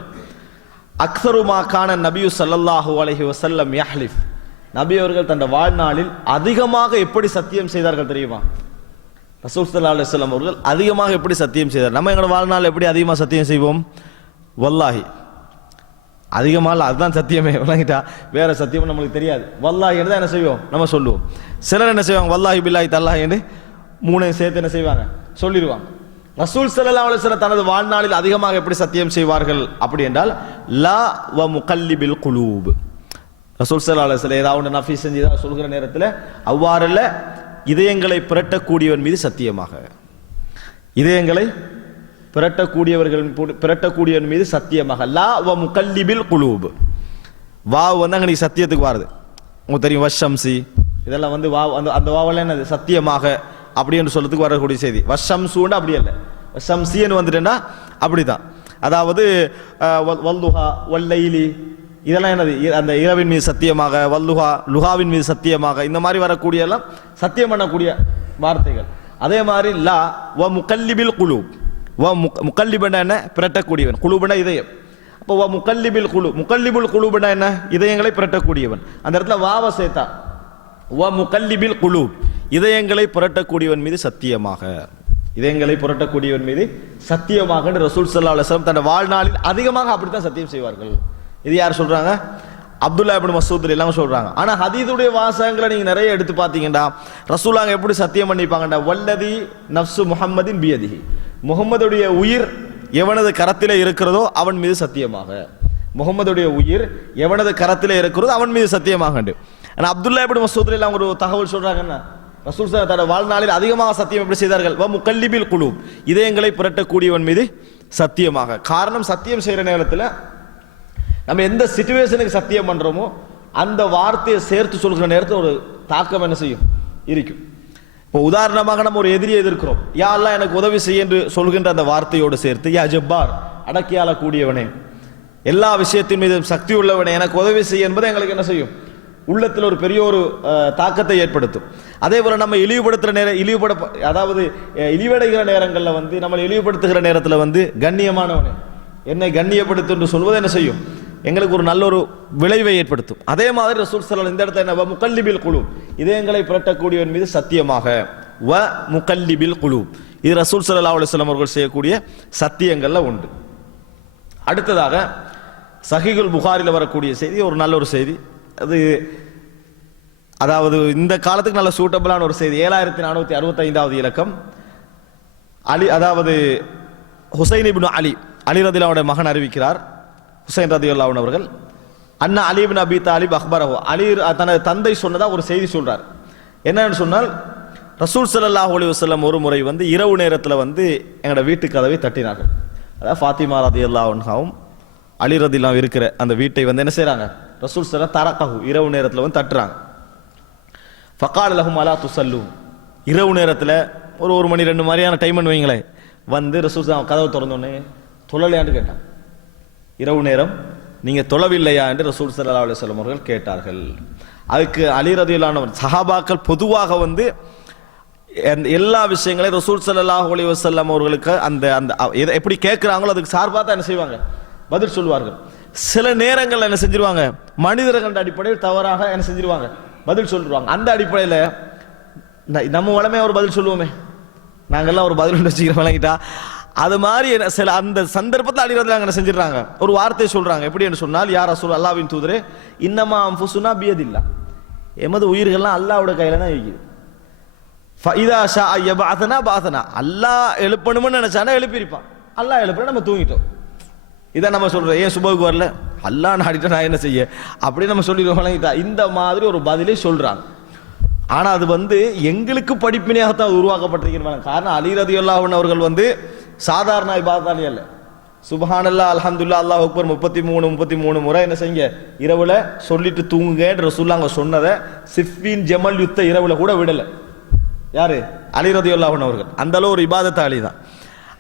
அக்ஸரு மா கான நபியு ஸல்லல்லாஹு அலைஹி வஸல்லம் யஹ்லிஃப், நபி அவர்கள் தன் வாழ்நாளில் அதிகமாக எப்படி சத்தியம் செய்தார்கள் தெரியுமா? ரசூல் ஸல்லல்லாஹு அலைஹி வஸல்லம் அவர்கள் அதிகமாக எப்படி சத்தியம் செய்தார்? நம்ம எங்களோட வாழ்நாள் எப்படி அதிகமாக சத்தியம் செய்வோம்? வல்லாஹி அதிகமாக அதுதான் சத்தியமே, விளங்கிட்டா? வேற சத்தியம் நம்மளுக்கு தெரியாது. வல்லாஹி தான் என்ன செய்வோம், நம்ம சொல்லுவோம். சிலர் என்ன செய்வாங்க, வல்லாஹி பில்லாஹி தல்லாஹி என்று மூணையும் சேர்த்து என்ன செய்வாங்க, சொல்லிடுவாங்க. ரசூல் ஸல்லல்லாஹு அலைஹி வஸல்லம் தனது வாழ்நாளில் அதிகமாக எப்படி சத்தியம் செய்வார்கள் அப்படி என்றால், லா வ முகல்லிபில் குலூப், ரசூல் ஸல்லல்லாஹு அலைஹி வஸல்லம் ஏதாவது நஃபி செஞ்சு ஏதாவது சொல்கிற நேரத்தில் அவ்வாறல்ல, இதயங்களை புரட்டக்கூடியவன் மீது சத்தியமாக, இதயங்களை பிரட்டக்கூடியவன் மீது சத்தியமாக, லா வ முகல்லிபில் குலூப், வாவ் அங்க நீ சத்தியத்துக்கு வருது உங்களுக்கு தெரியும், வஷம்சி இதெல்லாம் வாவ் அந்த வாவெல்லாம் என்னது, சத்தியமாக அப்படி என்று சொல்றதுக்கு வரக்கூடிய செய்தி. வஷம்சூன்னு அப்படி அல்ல, வஷம்சின்னு வந்துட்டேன்னா அப்படிதான், அதாவது வல்லுஹா வல்லைலி இதெல்லாம் என்னது, அந்த இரவின் மீது சத்தியமாக, வல்லுஹா லுஹாவின் மீது சத்தியமாக, இந்த மாதிரி வரக்கூடிய எல்லாம் சத்தியம் பண்ணக்கூடிய வார்த்தைகள். அதே மாதிரி லா வ முகல்லிபில் குலூப், முகல்லிபுனா என்ன, பிரட்டக்கூடியவன், குலூபுனா இதயம். அப்போ முகல்லிபில் குலூப், முகல்லிபுல் குலூபுனா என்ன, இதயங்களை பிரட்டக்கூடியவன். அந்த இடத்துல வாவ சேத்தா வ முகல்லிபில் குலூப், இதயங்களை புரட்டக்கூடியவன் மீது சத்தியமாக, இதயங்களை புரட்டக்கூடியவன் மீது சத்தியமாக ரசூல் ஸல்லல்லாஹு அலைஹி வஸல்லம் தன் வாழ்நாளில் அதிகமாக அப்படித்தான் சத்தியம் செய்வார்கள். இது யார் சொல்றாங்க? அப்துல்லாஹ் இப்னு மஸ்ஊத் எல்லாம் சொல்றாங்க. ஆனா ஹதீஸுடைய வாசகங்களை நீங்க நிறைய எடுத்து பார்த்தீங்கன்னா ரசூலுல்லாஹ் எப்படி சத்தியம் பண்ணிப்பாங்கடா, வல்லதி நஃப்சு முஹம்மதின் பியதிஹி, முகம்மதுடைய உயிர் எவனது கரத்திலே இருக்கிறதோ அவன் மீது சத்தியமாக, முகம்மதுடைய உயிர் எவனது கரத்திலே இருக்கிறதோ அவன் மீது சத்தியமாக. ஆனா அப்துல்லாஹ் இப்னு மஸ்ஊத் எல்லாம் ஒரு தகவல் சொல்றாங்கன்னா, ரசூல் ஸல்லல்லாஹு அலைஹி வஸல்லம் வாழ்நாளில் அதிகமாக சத்தியம் எப்படி செய்தார்கள், வ முகல்லிபில் குலூப், இதயங்களை புரட்டக்கூடியவன் மீது சத்தியமாக. காரணம், சத்தியம் செய்யற நேரத்தில் நம்ம எந்த சிச்சுவேஷனுக்கு சத்தியம் பண்றோமோ அந்த வார்த்தையை சேர்த்து சொல்கிற நேரத்தில் ஒரு தாக்கம் என்ன செய்யும், இருக்கும். இப்போ உதாரணமாக நம்ம ஒரு எதிரியை எதிர்க்கிறோம், யா அல்லாஹ் எனக்கு உதவி செய்ய என்று சொல்கின்ற அந்த வார்த்தையோடு சேர்த்து, யா ஜப்பார் அடக்கியாள கூடியவனே, எல்லா விஷயத்தின் மீது சக்தி உள்ளவனே எனக்கு உதவி செய்ய என்பதை எங்களுக்கு என்ன செய்யும், உள்ளத்தில் ஒரு பெரிய ஒரு தாக்கத்தை ஏற்படுத்தும். அதே போல நம்ம இழிவுபடுத்துகிற அதாவது இழிவடைகிற நேரங்களில் நம்ம இழிவுபடுத்துகிற நேரத்தில் கண்ணியமானவனே என்னை கண்ணியப்படுத்து என்று சொல்வது என்ன செய்யும், எங்களுக்கு ஒரு நல்ல ஒரு விளைவை ஏற்படுத்தும். அதே மாதிரி ரசூல் ஸல்லல்லாஹு இந்த இடத்துல என்ன, முகல்லிபில் குலூப், இதயங்களை புரட்டக்கூடியவன் மீது சத்தியமாக, வ முகல்லிபில் குலூப், இது ரசூல் ஸல்லல்லாஹு அலைஹி வஸல்லம் அவர்கள் செய்யக்கூடிய சத்தியங்கள்ல உண்டு. அடுத்ததாக சஹீஹுல் புகாரில வரக்கூடிய செய்தி ஒரு நல்ல ஒரு செய்தி, அது அதாவது இந்த காலத்துக்கு நல்ல சூட்டபிளான ஒரு செய்தி. 7465வது இலக்கம். அலி, அதாவது ஹுசைன் இப்னு அலி, அலி ரதியல்லாஹு மகன் அறிவிக்கிறார், ஹுசைன் ரதியல்லாஹு அவர்கள், அண்ணா அலி இப்னு அபி தாலிப் அக்பரஹு, அலி தனது தந்தை சொன்னதா ஒரு செய்தி சொல்றார். என்னன்னு சொன்னால், ரசூல் ஸல்லல்லாஹு அலைஹி வஸல்லம் ஒரு முறை வந்து இரவு நேரத்தில் வந்து எங்களோட வீட்டு கதவை தட்டினார்கள். அதாவது ஃபாத்திமா ரதியல்லாஹு அன்ஹாவும் அலி ரதியல்லாஹு இருக்கிற அந்த வீட்டை வந்து என்ன செய்றாங்க, ரசூல் ஸல்லல்லாஹு தரகஹு, இரவு நேரத்தில் வந்து தட்டுறாங்க. ஃபகால லஹும் அலா துஸல்லு, இரவு நேரத்தில் ஒரு மணி 2 மாதிரியான டைம்னு வைங்களேன், வந்து ரசூல் கதவை திறந்தோடனே தொழலையான்னு கேட்டாங்க. இரவு நேரம் நீங்க தொழவில்லையா என்று ரசூல் ஸல்லல்லாஹு அலைஹி வஸல்லம் அவர்கள் கேட்டார்கள். அதுக்கு அலி ரதியல்லாஹு அன்ஹு, சஹாபாக்கள் பொதுவாக வந்து எல்லா விஷயங்களையும் ரசூல் ஸல்லல்லாஹு அலைஹி வஸல்லம் அவர்களுக்கு அந்த அந்த எப்படி கேட்கிறாங்களோ அதுக்கு சார்பாக தான் என்ன செய்வாங்க, பதில் சொல்வார்கள். சில நேரங்கள் என்ன செஞ்சிருவாங்க, மனிதர்கள் அடிப்படையில் தவறாக என்ன செஞ்சிருவாங்க, பதில் சொல்லுவாங்க. அந்த அடிப்படையில் நம்ம உடனே ஒரு பதில் சொல்லுவோமே, நாங்கெல்லாம் ஒரு பதில் வச்சுக்கிறோம் வழங்கிட்டா, அது மாதிரி சில அந்த சந்தர்ப்பத்தில் அடிக்கிறதுல என்ன செஞ்சிடறாங்க, ஒரு வார்த்தையை சொல்றாங்க. எப்படி என்று சொன்னால், யார் ரசூல் அல்லாஹ்வின் தூதரே, இன்னமா அன்ஃபுஸுனா பியதில்லா, எமது உயிர்கள்லாம் அல்லாஹ்வுடைய கையில தான் இருக்குது. ஃபஇதா ஷாஅ யபஅஸனா பஅஸனா, அல்லாஹ் எழுப்பணும்னு நினைச்சானா எழுப்பியிருப்பான், அல்லாஹ் எழுப்பணும் நம்ம தூங்கிட்டோம். இதை நம்ம சொல்றோம், ஏன் சுபஹுக்கு வரல, அல்லாஹ் நாடிட்ட நான் என்ன செய்ய, அப்படி நம்ம சொல்லிடுவோம் வழங்கிட்டா. இந்த மாதிரி ஒரு பதிலை சொல்றாங்க. ஆனா அது வந்து எங்களுக்கு படிப்பினையாகத்தான் உருவாக்கப்பட்டிருக்கிறாங்க. காரணம், அலி ரதியல்லாஹு அன்ஹு அவர்கள் வந்து சாதாரண இபாதத்தாலி அல்ல. சுப்ஹானல்லாஹ் அல்ஹம்துலில்லாஹ் அல்லாஹ் அக்பர் 33 முறை என்ன செய்யுங்க, இரவுல சொல்லிட்டு தூங்குங்க ரசூலுல்லாஹ் சொன்னதை சிஃபின் ஜமல் யுத்த இரவுல கூட விடல. யாரு, அலி ரதியல்லாஹு அன்ஹு அவர்கள். அந்த அளவு ஒரு இபாதத்தாலி தான்.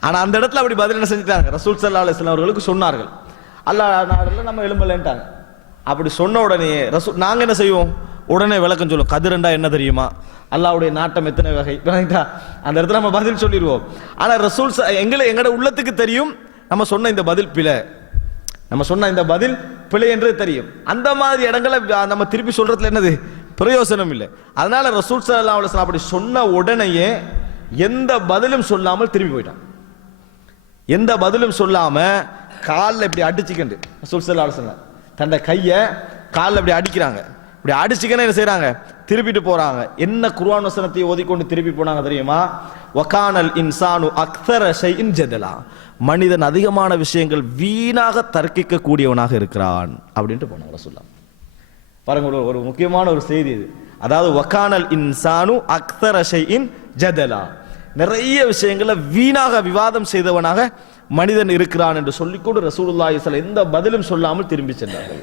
ஆனா அந்த இடத்துல அப்படி பதில் என்ன செஞ்சுட்டாங்க, ரசூல் ஸல்லல்லாஹு அலைஹி வஸல்லம் அவர்களுக்கு சொன்னார்கள், அல்லாஹ் நாடுல நம்ம எழும்பலன்ட்டாங்க. அப்படி சொன்ன உடனே ரசூல் நாங்க என்ன செய்வோம், உடனே விளக்கம் சொல்லுவோம். கதிரண்டா என்ன தெரியுமா, அல்லாஹ்வுடைய நாட்டம் எத்தனை வகை, அந்த இடத்துல நம்ம பதில் சொல்லிடுவோம். ஆனா ரசூல் எங்களோட உள்ளத்துக்கு தெரியும், நம்ம சொன்ன இந்த பதில் பிழை, நம்ம சொன்ன இந்த பதில் பிழை என்று தெரியும். அந்த மாதிரி இடங்களை நம்ம திருப்பி சொல்றதுல என்னது பிரயோசனம் இல்லை. அதனால ரசூல் ஸல்லல்லாஹு அலைஹி வஸல்லம் அப்படி சொன்ன உடனேயே எந்த பதிலும் சொல்லாமல் திரும்பி போயிட்டான். எந்த பதிலும் சொல்லாம காலில் இப்படி அடிச்சுக்கண்டு ரசூல் ஸல்லல்லாஹு அலைஹி வஸல்லம் தன்னை கையை காலில் இப்படி அடிக்கிறாங்க. இப்படி அடிச்சுக்கன்னு என்ன செய்யறாங்க, திருப்பிட்டு போறாங்க. என்ன குர்ஆன் வசனத்தை ஓதிக்கொண்டு திருப்பி போனாங்க தெரியுமா, வகானல் இன்சானு அக்ஸர ஷைஇன் ஜதலா, மனிதன் அதிகமான விஷயங்கள் வீணாக தர்க்கிக்க கூடியவனாக இருக்கிறான் அப்படின்ட்டு போனாங்க ரசூலுல்லாஹ். பாருங்க, ஒரு முக்கியமான ஒரு செய்தி இது. அதாவது வகானல் இன்சானு அக்ஸர ஷைஇன் ஜதலா, நிறைய விஷயங்களை வீணாக விவாதம் செய்தவனாக மனிதன் இருக்கிறான் என்று சொல்லிக்கொண்டு ரசூலுல்லாஹி ஸல்லல்லாஹு அலைஹி வஸல்லம் எந்த பதிலும் சொல்லாமல் திரும்பி சென்றார்கள்.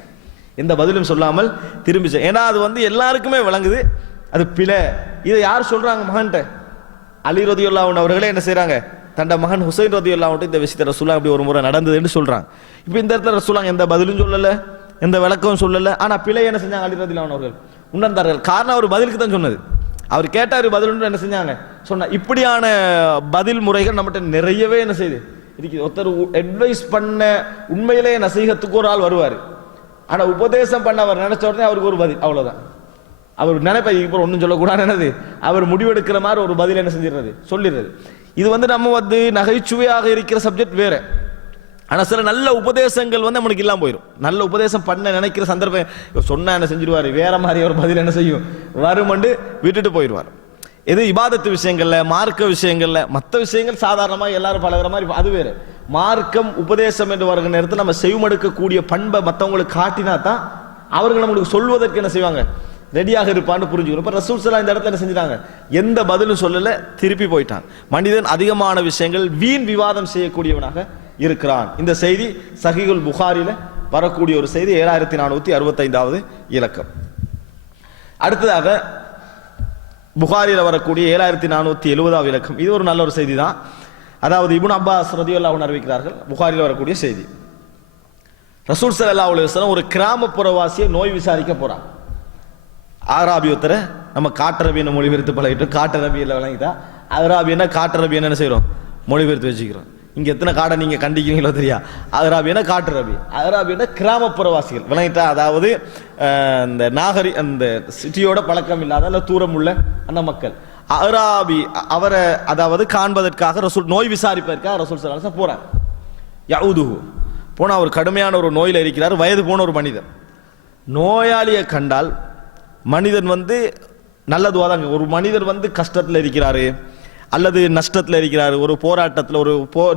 எந்த பதிலும் சொல்லாமல் திரும்பி, ஏன்னா அது வந்து எல்லாருக்குமே விளங்குது அது பிழை. இதை யார் சொல்றாங்க, மகன்கிட்ட அலி ரதியல்லாஹு அன்ஹு அவர்களே என்ன செய்யறாங்க, தண்ட மகன் ஹுசைன் ரதியல்லாஹு அன்ஹு இந்த விஷயத்தை ரசூலுல்லாஹ் இப்படி ஒரு முறை நடந்ததுன்னு சொல்றாங்க. இப்போ இந்த இடத்துல ரசூலுல்லாஹ் எந்த பதிலும் சொல்லல, எந்த விளக்கமும் சொல்லல. ஆனா பிழை என்ன செஞ்சாங்க, அலி ரதியல்லாஹு அன்ஹு அவர்கள் உணர்ந்தார்கள். காரணம் அவர் பதிலுக்கு தான் சொன்னது, அவர் கேட்டார் பதில் என்ன செஞ்சாங்க சொன்ன. இப்படியான பதில் முறைகள் நம்மகிட்ட நிறையவே என்ன செய்யுது இருக்கு. ஒருத்தர் அட்வைஸ் பண்ண உண்மையிலே நசீகத்துக்கு ஒரு ஆள் வருவார், ஆனா உபதேசம் பண்ண அவர் நினைச்ச உடனே அவருக்கு ஒரு பதில், அவ்வளவுதான். அவர் நினைப்ப இப்போ ஒன்றும் சொல்லக்கூடாது, என்னது அவர் முடிவெடுக்கிற மாதிரி ஒரு பதில் என்ன செஞ்சிடுறது, சொல்லிடுறது. இது வந்து நம்ம வந்து நகைச்சுவையாக இருக்கிற சப்ஜெக்ட் வேற. ஆனா சில நல்ல உபதேசங்கள் வந்து நம்மளுக்கு இல்லாம போயிடும். நல்ல உபதேசம் பண்ண நினைக்கிற சந்தர்ப்பம் சொன்னா என்ன செஞ்சிருவாரு, வேற மாதிரி ஒரு பதில் என்ன செய்யும் வருமண்டு விட்டுட்டு போயிடுவார். இது இபாதத்து விஷயங்கள்ல, மார்க்க விஷயங்கள்ல, மற்ற விஷயங்கள் சாதாரணமாக எல்லாரும் பழகிற மாதிரி அது வேறு. மார்க்கம் உபதேசம் என்று வருகிற நேரத்தில் நம்ம செய்வமெடுக்கக்கூடிய பண்பை மற்றவங்களுக்கு காட்டினா தான் அவர்கள் நம்மளுக்கு சொல்வதற்கு என்ன செய்வாங்க, ரெடியாக இருப்பான்னு புரிஞ்சுக்கணும். இப்போ ரசூல் ஸல்லல்லாஹு இந்த இடத்துல என்ன செஞ்சிட்டாங்க, எந்த பதிலும் சொல்லல, திருப்பி போயிட்டாங்க. மனிதன் அதிகமான விஷயங்கள் வீண் விவாதம் செய்யக்கூடியவனாக இருக்கிறான். இந்த செய்தி சஹீஹுல் புகாரில வரக்கூடிய ஒரு செய்தி, 7465வது இலக்கம். அடுத்ததாக புகாரில வரக்கூடிய 7470வது இலக்கம். இது ஒரு நல்ல ஒரு செய்தி தான். அதாவது இப்னு அப்பாஸ் ரலியல்லாஹு அன்ஹு அறிவிக்கிறார்கள், புகாரில வரக்கூடிய செய்தி. ரசூல் ஸல்லல்லாஹு அலைஹி வஸல்லம் ஒரு கிராமப்புறவாசியை நோய் விசாரிக்க போறாங்க. ஆராபி ஒருத்தரை நம்ம காட்டரபின்னு மொழிபெயர்த்து பழகிட்டு, காட்டரபியில் வழங்கிட்டா ஆராபின்னா காட்டரபி என்ன செய்யறோம், மொழிபெயர்த்து வச்சுக்கிறோம். இங்க எத்தனை காடை நீங்க கண்டிக்கிறீங்களோ தெரியா, அகராபின்னா காட்டுரபி, அகராபின்னா கிராமப்புறவாசிகள் விளங்கிட்டா. அதாவது இந்த நாகரி அந்த சிட்டியோட பழக்கம் இல்லாத அல்ல தூரம் உள்ள அந்த மக்கள். அகராபி அவரை அதாவது காண்பதற்காக ரசூல் நோய் விசாரிப்பதற்காக ரசூல் ஸல்லல்லாஹு அலைஹி வஸல்லம் போறாங்க. யஊதுஹு போனா ஒரு கடுமையான ஒரு நோயில இருக்கிறார், வயது போன ஒரு மனிதர். நோயாளியை கண்டால் மனிதன் வந்து நல்ல துவா தான். ஒரு மனிதர் வந்து கஷ்டத்தில் இருக்கிறாரு அல்லது நஷ்டத்தில் இருக்கிறாரு, ஒரு போராட்டத்தில், ஒரு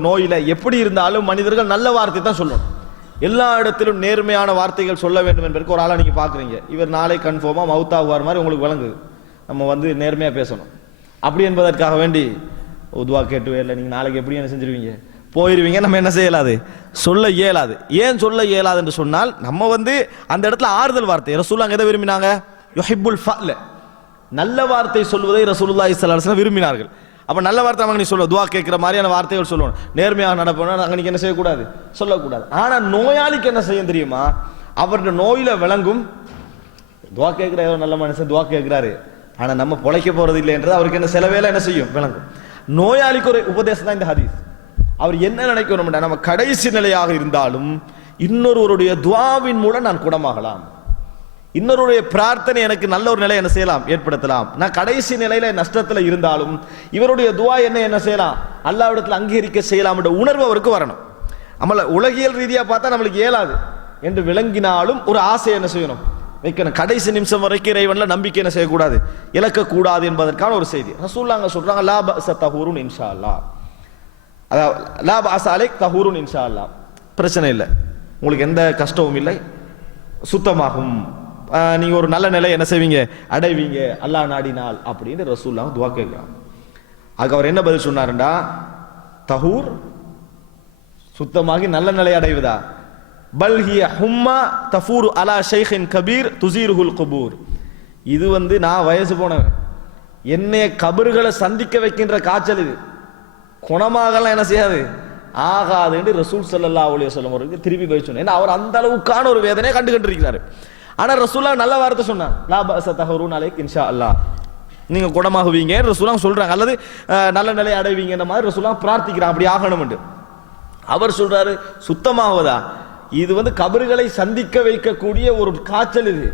நோயில, எப்படி இருந்தாலும் மனிதர்கள் நல்ல வார்த்தை தான் சொல்லணும். எல்லா இடத்திலும் நேர்மையான வார்த்தைகள் சொல்ல வேண்டும் என்பதற்கு ஒரு ஆளை நீங்க பாக்குறீங்க, இவர் நாளை கன்ஃபார்மா மவுத்தாகுவார் மாதிரி உங்களுக்கு விளங்குது, நம்ம வந்து நேர்மையா பேசணும் அப்படி என்பதற்காக வேண்டி துவா கேட்டு இல்லை நீங்க நாளைக்கு எப்படி என்ன செஞ்சிருவீங்க, போயிருவீங்க, நம்ம என்ன செய்யலாது, சொல்ல இயலாது. ஏன் சொல்ல இயலாது என்று சொன்னால், நம்ம வந்து அந்த இடத்துல ஆறுதல் வார்த்தை, ரசூலுல்லாஹ் எதை விரும்பினாங்க, யுஹிப்புல் ஃபஅல, நல்ல வார்த்தை சொல்வதை ரசூலுல்லாஹி ஸல்லல்லாஹு அலைஹி வஸல்லம் விரும்பினார்கள். அப்ப நல்ல வார்த்தை அவங்க நீ சொல்ல, துவா கேட்கிற மாதிரியான வார்த்தைகள் சொல்லணும், நேர்மையாக நடப்பணும், நாங்க நீங்க என்ன செய்யக்கூடாது, சொல்லக்கூடாது. ஆனா நோயாளிக்கு என்ன செய்யும் தெரியுமா, அவருடைய நோயில விளங்கும், துவா கேட்கிற நல்ல மனுஷன் துவா கேட்கிறாரு, ஆனா நம்ம பொழைக்க போறது இல்லை என்றது அவருக்கு என்ன சில வேலை என்ன செய்யும் விளங்கும். நோயாளிக்கு ஒரு உபதேசம் தான் இந்த ஹதீஸ். அவர் என்ன நினைக்கணும், நம்ம கடைசி நிலையாக இருந்தாலும் இன்னொருவருடைய துவாவின் மூலம் நான் குணமாகலாம், இன்னொருடைய பிரார்த்தனை எனக்கு நல்ல ஒரு நிலை என்ன செய்யலாம், ஏற்படுத்தலாம். நான் கடைசி நிலையில நஷ்டத்துல இருந்தாலும் இவருடைய துவா என்ன செய்யலாம், அல்லாஹ்விடத்தில் அங்கீகரிக்க செய்யலாம் என்ற உணர்வு அவருக்கு வரணும். நம்மள உலகியல் ரீதியா பார்த்தா நம்மளுக்கு இயலாது என்று விளங்கினாலும் ஒரு ஆசை என்ன செய்யணும், வைக்கணும். கடைசி நிமிஷம் வரைக்கும் இறைவன்ல நம்பிக்கை என்ன செய்யக்கூடாது, இழக்கக்கூடாது என்பதற்கான ஒரு செய்தி. ரசூலுல்லாஹ் சொல்றாங்க, லா பஅஸ தஹூருன் இன்ஷா அல்லாஹ், அதாவது லா பஅஸ அலைக் தஹூருன் இன்ஷா அல்லாஹ், பிரச்சனை இல்லை, உங்களுக்கு எந்த கஷ்டமும் இல்லை, சுத்தமாகும், நீங்க ஒரு நல்ல நிலை என்ன செய்வீங்க, அடைவீங்க அல்லாஹ் நாடினால் அப்படின்னு ரசூலுல்லாஹ் துஆ கேட்கிறாங்க. அதுக்கு அவர் என்ன பதில் சொன்னாருண்டா, தஹூர் சுத்தமாகி நல்ல நிலை அடைவதா, பல் ஹிய ஹும்மா தஃபூரு அலா ஷைഖின் கபீர் துஸீருஹுல் குபூர், இது வந்து நான் வயசு போனவன், என்னைய கபர்களை சந்திக்க வைக்கின்ற காய்ச்சல், இது குணமாகலாம் என்ன செய்யாது, ஆகாது என்று ரசூல் ஸல்லல்லாஹு அலைஹி வஸல்லம் அவருக்கு திருப்பி போய் சொன்னார். ஏன்னா அவர் அந்த அளவுக்கான ஒரு வேதனையை கண்டுகின்றிருக்கிறார். ஆனா ரசூலுல்லாஹ் நல்ல வார்த்தை சொன்னார், லா பஅஸ தஹூருன் அலைக் இன்ஷா அல்லாஹ், நீங்க குணமாகுவீங்க ரசூலுல்லாஹ் சொல்றாங்க, அல்லது நல்ல நிலை அடைவீங்கன்ற மாதிரி ரசூலுல்லாஹ் பிரார்த்திக்கிறாங்க, அப்படி ஆகணும் என்று. அவர் சொல்றாரு, சுத்தமாவதா, இது வந்து கபர்களை சந்திக்க வைக்கக்கூடிய ஒரு காய்ச்சல் இது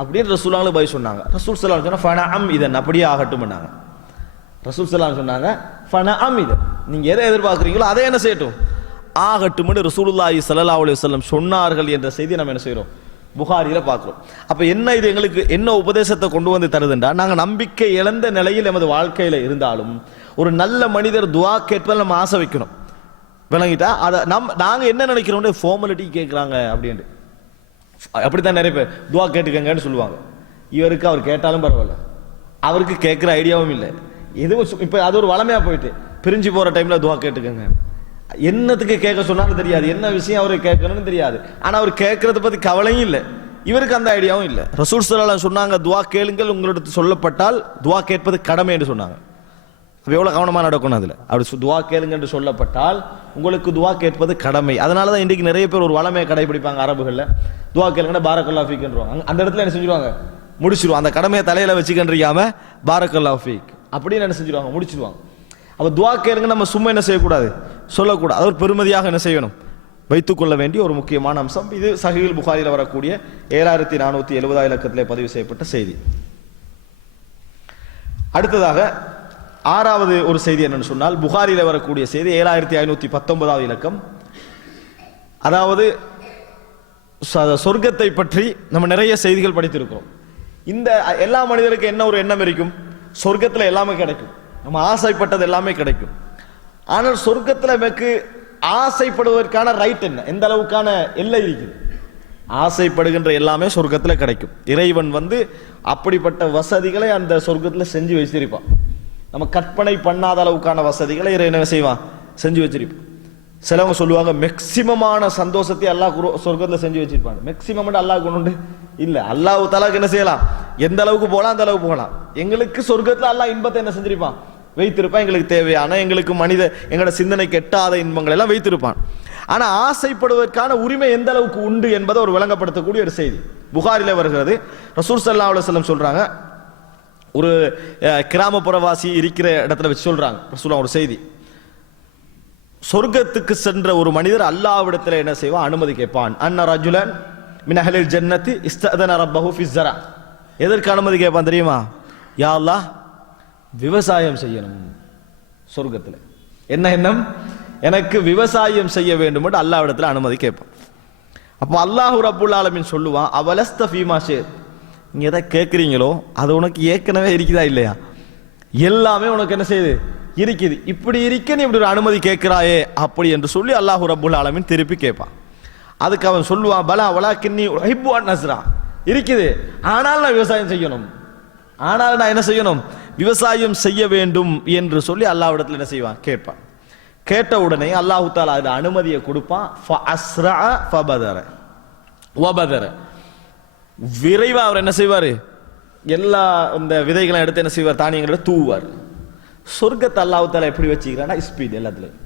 அப்படின்னு ரசூலுல்லாஹ் போய் சொன்னாங்க. ரசூல் ஸல்லல்லாஹு அலைஹி வஸல்லம் ஃபனஅம் இதன், அப்படியே ஆகட்டும் பண்ணாங்க. ரசூல் ஸல்லல்லாஹு அலைஹி சொன்னாங்க, ஃபனஅம் இதன், நீங்க எதை எதிர்பார்க்குறீங்களோ அதை என்ன செய்யட்டும், ஆகட்டும் என்று ரசூலுல்லாஹி ஸல்லல்லாஹு அலைஹி வஸல்லம் சொன்னார்கள் என்ற செய்தி நம்ம என்ன செய்யறோம், புகாரில பார்க்கிறோம். அப்ப என்ன இது எங்களுக்கு என்ன உபதேசத்தை கொண்டு வந்து தருதுண்டா, நாங்க நம்பிக்கை இழந்த நிலையில் நமது வாழ்க்கையில இருந்தாலும் ஒரு நல்ல மனிதர் துஆ கேட்பதில் நம்ம ஆசை வைக்கணும், விளங்கிட்டா. அதை நாங்க என்ன நினைக்கிறோம், ஃபார்மாலிட்டி கேட்கறாங்க அப்படின்ட்டு, அப்படித்தான் நிறைய பேர் துஆ கேட்டுக்கங்கன்னு சொல்லுவாங்க. இவருக்கு அவர் கேட்டாலும் பரவாயில்ல, அவருக்கு கேட்கிற ஐடியாவும் இல்லை, எதுவும் இப்ப அது ஒரு வளமையா போயிட்டு, பிரிஞ்சு போற டைம்ல துஆ கேட்டுக்கங்க, என்னத்துக்கு கேட்க சொன்னாலும் தெரியாது, என்ன விஷயம் அவருக்கு கேட்கணும்னு தெரியாது, ஆனா அவர் கேட்கறத பத்தி கவலையும் இல்லை, இவருக்கு அந்த ஐடியாவும் இல்லை. ரசூல் ஸல்லல்லாஹு அலைஹி சொன்னாங்க, துஆ கேளுங்கள், உங்களுக்கு சொல்லப்பட்டால் துஆ கேட்பது கடமை என்று சொன்னாங்க. எவ்வளவு கவனமா நடக்கணும் அதுல, அப்படி துஆ கேளுங்க என்று சொல்லப்பட்டால் உங்களுக்கு துஆ கேட்பது கடமை. அதனாலதான் இன்றைக்கு நிறைய பேர் ஒரு வளமையை கடைபிடிப்பாங்க அரபுகள்ல, துஆ கேளுங்கன்னா பாரக்கல்லாஹு ஃபீக்ன்றாங்க, அந்த இடத்துல என்ன செஞ்சிருவாங்க, முடிச்சிருவாங்க, அந்த கடமையை தலையில வச்சுக்கின்றியாம பாரக்கல்லாஹு ஃபீக் அப்படின்னு என்ன செஞ்சிருவாங்க, முடிச்சிருவாங்க. அப்ப துஆ கேளுங்க நம்ம சும்மா என்ன செய்யக்கூடாது, சொல்லக்கூடாது, அது ஒரு பெருமதியாக என்ன செய்யணும், வைத்துக் கொள்ள வேண்டிய ஒரு முக்கியமான அம்சம். இது சஹீஹுல் புகாரியில் வரக்கூடிய 7470 இலக்கத்திலே பதிவு செய்யப்பட்ட செய்தி. அடுத்ததாக ஆறாவது ஒரு செய்தி என்னன்னு சொன்னால், புகாரில வரக்கூடிய செய்தி 7519 இலக்கம். அதாவது சொர்க்கத்தை பற்றி நம்ம நிறைய செய்திகள் படித்திருக்கிறோம். இந்த எல்லா மனிதருக்கு என்ன ஒரு எண்ணம் இருக்கும், சொர்க்கத்துல எல்லாமே கிடைக்கும், நம்ம ஆசைப்பட்டது எல்லாமே கிடைக்கும். ஆனால் சொர்க்கத்துல நமக்கு ஆசைப்படுவதற்கான ரைட் என்ன, எந்த அளவுக்கான எல்லை இருக்குது, ஆசைப்படுகின்ற எல்லாமே சொர்க்கத்துல கிடைக்கும். இறைவன் வந்து அப்படிப்பட்ட வசதிகளை அந்த சொர்க்கத்துல செஞ்சு வச்சிருப்பான், நம்ம கற்பனை பண்ணாத அளவுக்கான வசதிகளை இறைவன் செய்வான், செஞ்சு வச்சிருப்பான். சிலவங்க சொல்லுவாங்க மேக்சிமமான சந்தோஷத்தை அல்லாஹ் சொர்க்கத்துல செஞ்சு வச்சிருப்பாங்க. மேக்சிமம் அல்லாஹ் கொண்டு இல்ல, அல்லாஹ் தஆலாக்கு என்ன செய்யலாம், எந்த அளவுக்கு போகலாம் அந்த அளவுக்கு போகலாம். எங்களுக்கு சொர்க்கத்துல அல்லாஹ் இன்பத்தை என்ன செஞ்சிருப்பான், வைத்திருப்பான், எங்களுக்கு தேவையான, எங்களுக்கு மனித எங்களோட சிந்தனைக்கு எட்டாத இன்பங்கள் எல்லாம் வைத்திருப்பான். ஆனா ஆசைப்படுவதற்கான உரிமை எந்த அளவுக்கு உண்டு என்பதை ஒரு விளங்கப்படுத்தக்கூடிய ஒரு செய்தி புகாரில வருகிறது. ரசூல் ஸல்லல்லாஹு அலைஹி வஸல்லம் சொல்றாங்க, ஒரு கிராமப்புறவாசி இருக்கிற இடத்துல வச்சு சொல்றாங்க ரசூலுல்லாஹ் ஒரு செய்தி, சொர்க்கத்துக்கு சென்ற ஒரு மனிதர் அல்லாஹ்விடத்துல என்ன செய்வான், அனுமதி கேட்பான். அன்ன ரஜுலன் மின் அஹ்லில் ஜன்னதி இஸ்தஅதன ரப்பஹு ஃபிஸ்ஸரா, எதற்கு அனுமதி கேட்பான் தெரியுமா, யா அல்லாஹ் விவசாயம் செய்யணும் சொர்க்கத்துல, என்ன எண்ணம், எனக்கு விவசாயம் செய்ய வேண்டும் என்று அல்லாஹ்விடத்துல அனுமதி கேட்பான். அப்போ அல்லாஹ் ரப்புல் ஆலமீன் சொல்லுவான், அவலஸ்த ஃபீமா ஷே, நீ எதை கேட்குறீங்களோ அது உனக்கு ஏற்கனவே இருக்குதா இல்லையா? எல்லாமே உனக்கு என்ன செய்யுது, இருக்குது. இப்படி இருக்க நீ இப்படி ஒரு அனுமதி கேட்கிறாயே அப்படி என்று சொல்லி அல்லாஹ் ரப்புல் ஆலமீன் திருப்பி கேட்பான். அதுக்கு அவன் சொல்லுவான், பலா வலாக்கின்னி உஹிப்பு அன் அஸ்ரா, இருக்குது, ஆனால் நான் விவசாயம் செய்யணும், ஆனால் நான் என்ன செய்யணும், விவசாயம் செய்ய வேண்டும் என்று சொல்லி அல்லாஹ்விடத்தில் என்ன செய்வான், கேட்பான். கேட்ட உடனே அல்லாஹ் தஆலா அதுல அனுமதியை கொடுப்பான். ஃபஅஸ்ரா ஃபபதர வபதர, விரைவா அவர் என்ன செய்வாரு, எல்லா இந்த விதைகளை எடுத்து என்ன செய்வார், தானியங்களை தூவார். சொர்க்கத்தை அல்லாஹ் தஆலா எப்படி வச்சுக்கிறான்னா ஸ்பீட், எல்லாத்துலயும்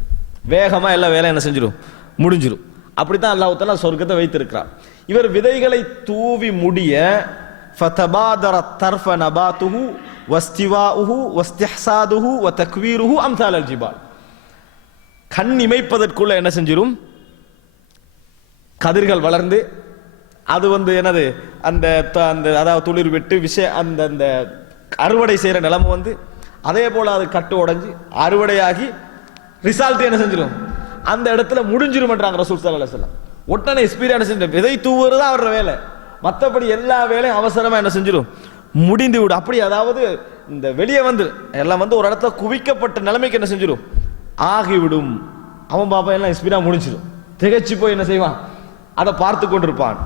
வேகமா எல்லா வேலையும் என்ன செஞ்சிடும், முடிஞ்சிடும். அப்படித்தான் அல்லாஹ் தஆலா சொர்க்கத்தை வைத்திருக்கிறார். இவர் விதைகளை தூவி முடிய ஃபதபாதர தர்ஃப நபாதுஹு வஸ்திவாஉஹு வஸ்திஹ்சாதுஹு வதக்வீருஹு அம்சால் அல் ஜிபால், கண் இமைப்பதற்குள்ள என்ன செஞ்சிடும், கதிர்கள் வளர்ந்து அது என்னது அந்த அதாவது துளிர் விட்டு அந்த அந்த அறுவடை செய்யற நிலைமை வந்து, அதே போல அது கட்டு உடைஞ்சு அறுவடையாகி ரிசல்ட் என்ன செஞ்சிடும், அந்த இடத்துல முடிஞ்சிருமன்றாங்க ரசூல் ஸல்லல்லாஹு அலைஹி வஸல்லம். உடனே எக்ஸ்பீரியன்ஸ் செஞ்ச விதை தூவுறது தான் அவரோட வேலை, மற்றபடி எல்லா வேலையும் அவசரமா என்ன செஞ்சிடும், முடிந்து விடும். அப்படி அதாவது இந்த வெளியே வந்து எல்லாம் ஒரு இடத்துல குவிக்கப்பட்ட நிலைமைக்கு என்ன செஞ்சிடும், ஆகிவிடும். அவன் பாப்பா எல்லாம் எக்ஸ்பீரியா முடிஞ்சிடும், திகைச்சு போய் என்ன செய்வான், அதை பார்த்து கொண்டிருப்பான்.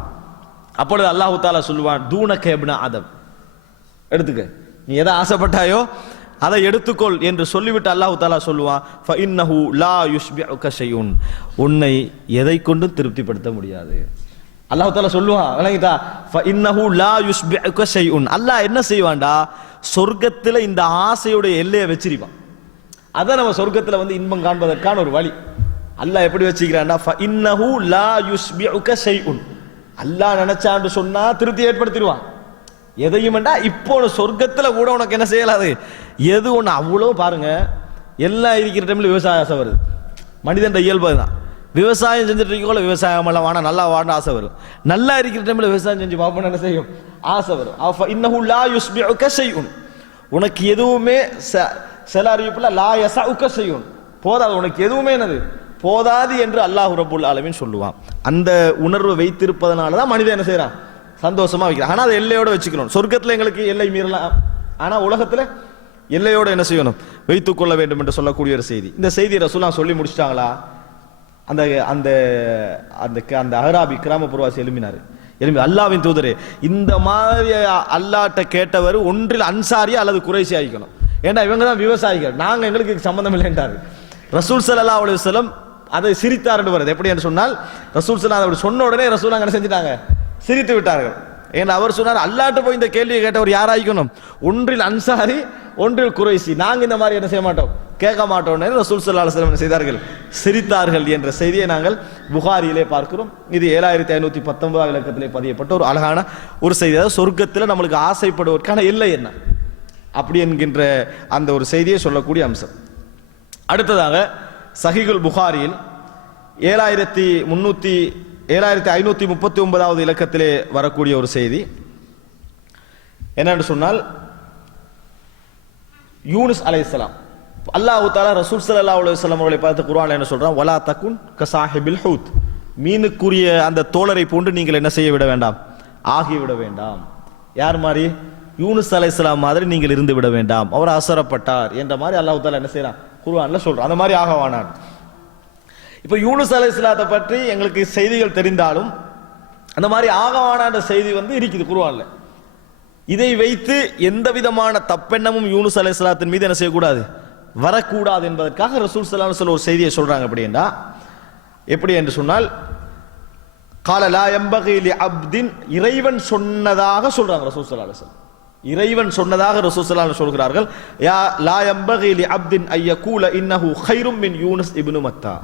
அப்பொழுது அல்லாஹ் தஆலா சொல்லுவான், தூனக இப்ன ஆதம், எடுத்துக்க, நீ எதை ஆசைப்பட்டாயோ அதை எடுத்துக்கொள் என்று சொல்லிவிட்டு அல்லாஹ் தஆலா சொல்லுவான், ஃபஇன்னஹு லா யுஷ்பிஉக ஷைஉன், உன்னை எதை கொண்டும் திருப்திப்படுத்த முடியாது. அல்லாஹ் தஆலா சொல்லுவான், விளங்கிட்டா, ஃபஇன்னஹு லா யுஷ்பிஉக ஷைஉன், அல்லாஹ் என்ன செய்வான்டா, சொர்க்கத்தில் இந்த ஆசையுடைய எல்லையை வச்சிருப்பான். அதான் நம்ம சொர்க்கத்தில் இன்பம் காண்பதற்கான ஒரு வழி. அல்லாஹ் எப்படி வச்சுக்கிறான்டா, ஃபஇன்னஹு லா யுஷ்பிஉக ஷைஉன், அல்லாஹ் நினைச்சான்னு சொன்னா திருப்தி ஏற்படுத்திடுவான். எதையும் இப்போ சொர்க்கத்தில் கூட உனக்கு என்ன செய்யலாது, எது ஒன்று அவ்வளோ பாருங்க, எல்லாம் இருக்கிற டைம்ல விவசாய ஆசை வருது, மனிதன் இயல்பு தான். விவசாயம் செஞ்சுட்டு இருக்கோல, விவசாயம் எல்லாம் வானா நல்லா வாட ஆசை வரும், நல்லா இருக்கிற டைம்ல விவசாயம் செஞ்சு பார்ப்போம் என்ன செய்யும், ஆசை வரும். இன்னஹு லா யுஸ்பிஉக ஷைஉன், உனக்கு எதுவுமே சில அறிவிப்புல லா யஸஉக ஷைஉன், போதாது, உனக்கு எதுவுமே என்னது போதாது என்று அல்லாஹ் ரப்புல் ஆலமீன் சொல்லுவான். அந்த உணர்வை வைத்திருப்பதனால தான் மனிதன் என்ன செய்யறான், சந்தோஷமா வைக்கிறான். ஆனா அதை எல்லையோட வச்சுக்கணும். சொர்க்கத்துல எங்களுக்கு எல்லை மீறலாம், ஆனா உலகத்துல எல்லையோட என்ன செய்யணும், வைத்துக் கொள்ள வேண்டும் என்று சொல்லக்கூடிய ஒரு செய்தி. இந்த செய்தி ரசூலுல்லாஹ் சொல்லி முடிச்சிட்டாங்களா, அந்த அந்த அந்த அஹ்ராபி கிராமப்புறவாசி எழுப்பினாரு, எழுப்பி அல்லாஹ்வின் தூதரே, இந்த மாதிரி அல்லாஹ்ட்ட கேட்டவர் ஒன்றில் அன்சாரியா அல்லது குறைசி ஆகிக்கணும், ஏன்னா இவங்க தான் விவசாயிகள், நாங்க எங்களுக்கு சம்பந்தம் இல்லை என்றாரு. ரசூல் ஸல்லல்லாஹு அலைஹி வஸல்லம் அதை சிரித்தார் என்று வருது. எப்படி என்று சொன்னால், ரசூல் ஸல்லல்லாஹு அலைஹி வஸல்லம் சொன்ன உடனே ரசூல் என்ன செஞ்சிட்டாங்க, சிரித்து விட்டார்கள். ஏன்னா அவர் சொன்னார், அல்லாஹ்ட்ட போய் இந்த கேள்வியை கேட்டவர் யாராயிக்கணும், ஒன்றில் அன்சாரி ஒன்றில் குறைசி, நாங்க இந்த மாதிரி என்ன செய்ய மாட்டோம், கேட்க மாட்டோம். ரசூல் ஸல்லல்லாஹு அலைஹி வஸல்லம் என்ன செய்தார்கள், சிரித்தார்கள் என்ற செய்தியை நாங்கள் புகாரியிலே பார்க்கிறோம். இது 7519 இலக்கத்திலே பதியப்பட்ட ஒரு அழகான ஒரு செய்தி. அதாவது சொர்க்கத்தில் நம்மளுக்கு ஆசைப்படுவதற்கான எல்லை என்ன அப்படி என்கின்ற அந்த ஒரு செய்தியை சொல்லக்கூடிய அம்சம். அடுத்ததாக சஹீஹுல் புகாரியில் 7539 இலக்கத்திலே வரக்கூடிய ஒரு செய்தி என்னன்னு சொன்னால், யூனுஸ் அலைஹிஸ்ஸலாம், அல்லாஹ் தஆலா ரசூல் ஸல்லல்லாஹு அலைஹி வஸல்லம் அவர்களை பார்த்து குர்ஆன்ல என்ன சொல்றான், வலா தகுன் கஸாஹிபில் ஹூத், மீனுக்குரிய அந்த தோழரை போன்று நீங்கள் என்ன செய்ய விட வேண்டாம், ஆகிவிட வேண்டாம். யார் மாதிரி, யூனுஸ் அலைஹிஸ்ஸலாம் மாதிரி நீங்கள் இருந்து விட வேண்டாம், அவர் அசரப்பட்டார் என்ற மாதிரி அல்லாஹ் தஆலா என்ன செய்யறான், குர்ஆன்ல சொல்றான். அந்த மாதிரி ஆகவானான். இப்ப யூனுஸ் அலைஹிஸ்ஸலாத்தை பற்றி எங்களுக்கு செய்திகள் தெரிந்தாலும் அந்த மாதிரி ஆகவானான்ற செய்தி இருக்குது குர்ஆன்ல. இதை வைத்து எந்த விதமான தப்பெண்ணமும் யூனுஸ் அலைஹிஸ்ஸலாத்தின் மீது என்ன செய்யக்கூடாது, வரக்கூடாது என்பதற்காக ரசூல் ஸல்லல்லாஹு அலைஹி வஸல்லம் ஒரு செய்தியை சொல்றாங்க. அப்படின்னா எப்படி என்று சொன்னால், கால லா யம்பகி லி அப்தின், இறைவன் சொன்னதாக சொல்றாங்க ரசூல் ஸல்லல்லாஹு அலைஹி வஸல்லம், இறைவன் சொன்னதாக ரசூல் ஸல்லல்லாஹு அலைஹி வஸல்லம் சொல்கிறார்கள். யா லா யம்பகி லி அப்தின் அய்யகூல இன்னஹு கைரும் மின் யூனுஸ் இப்னு மத்தா,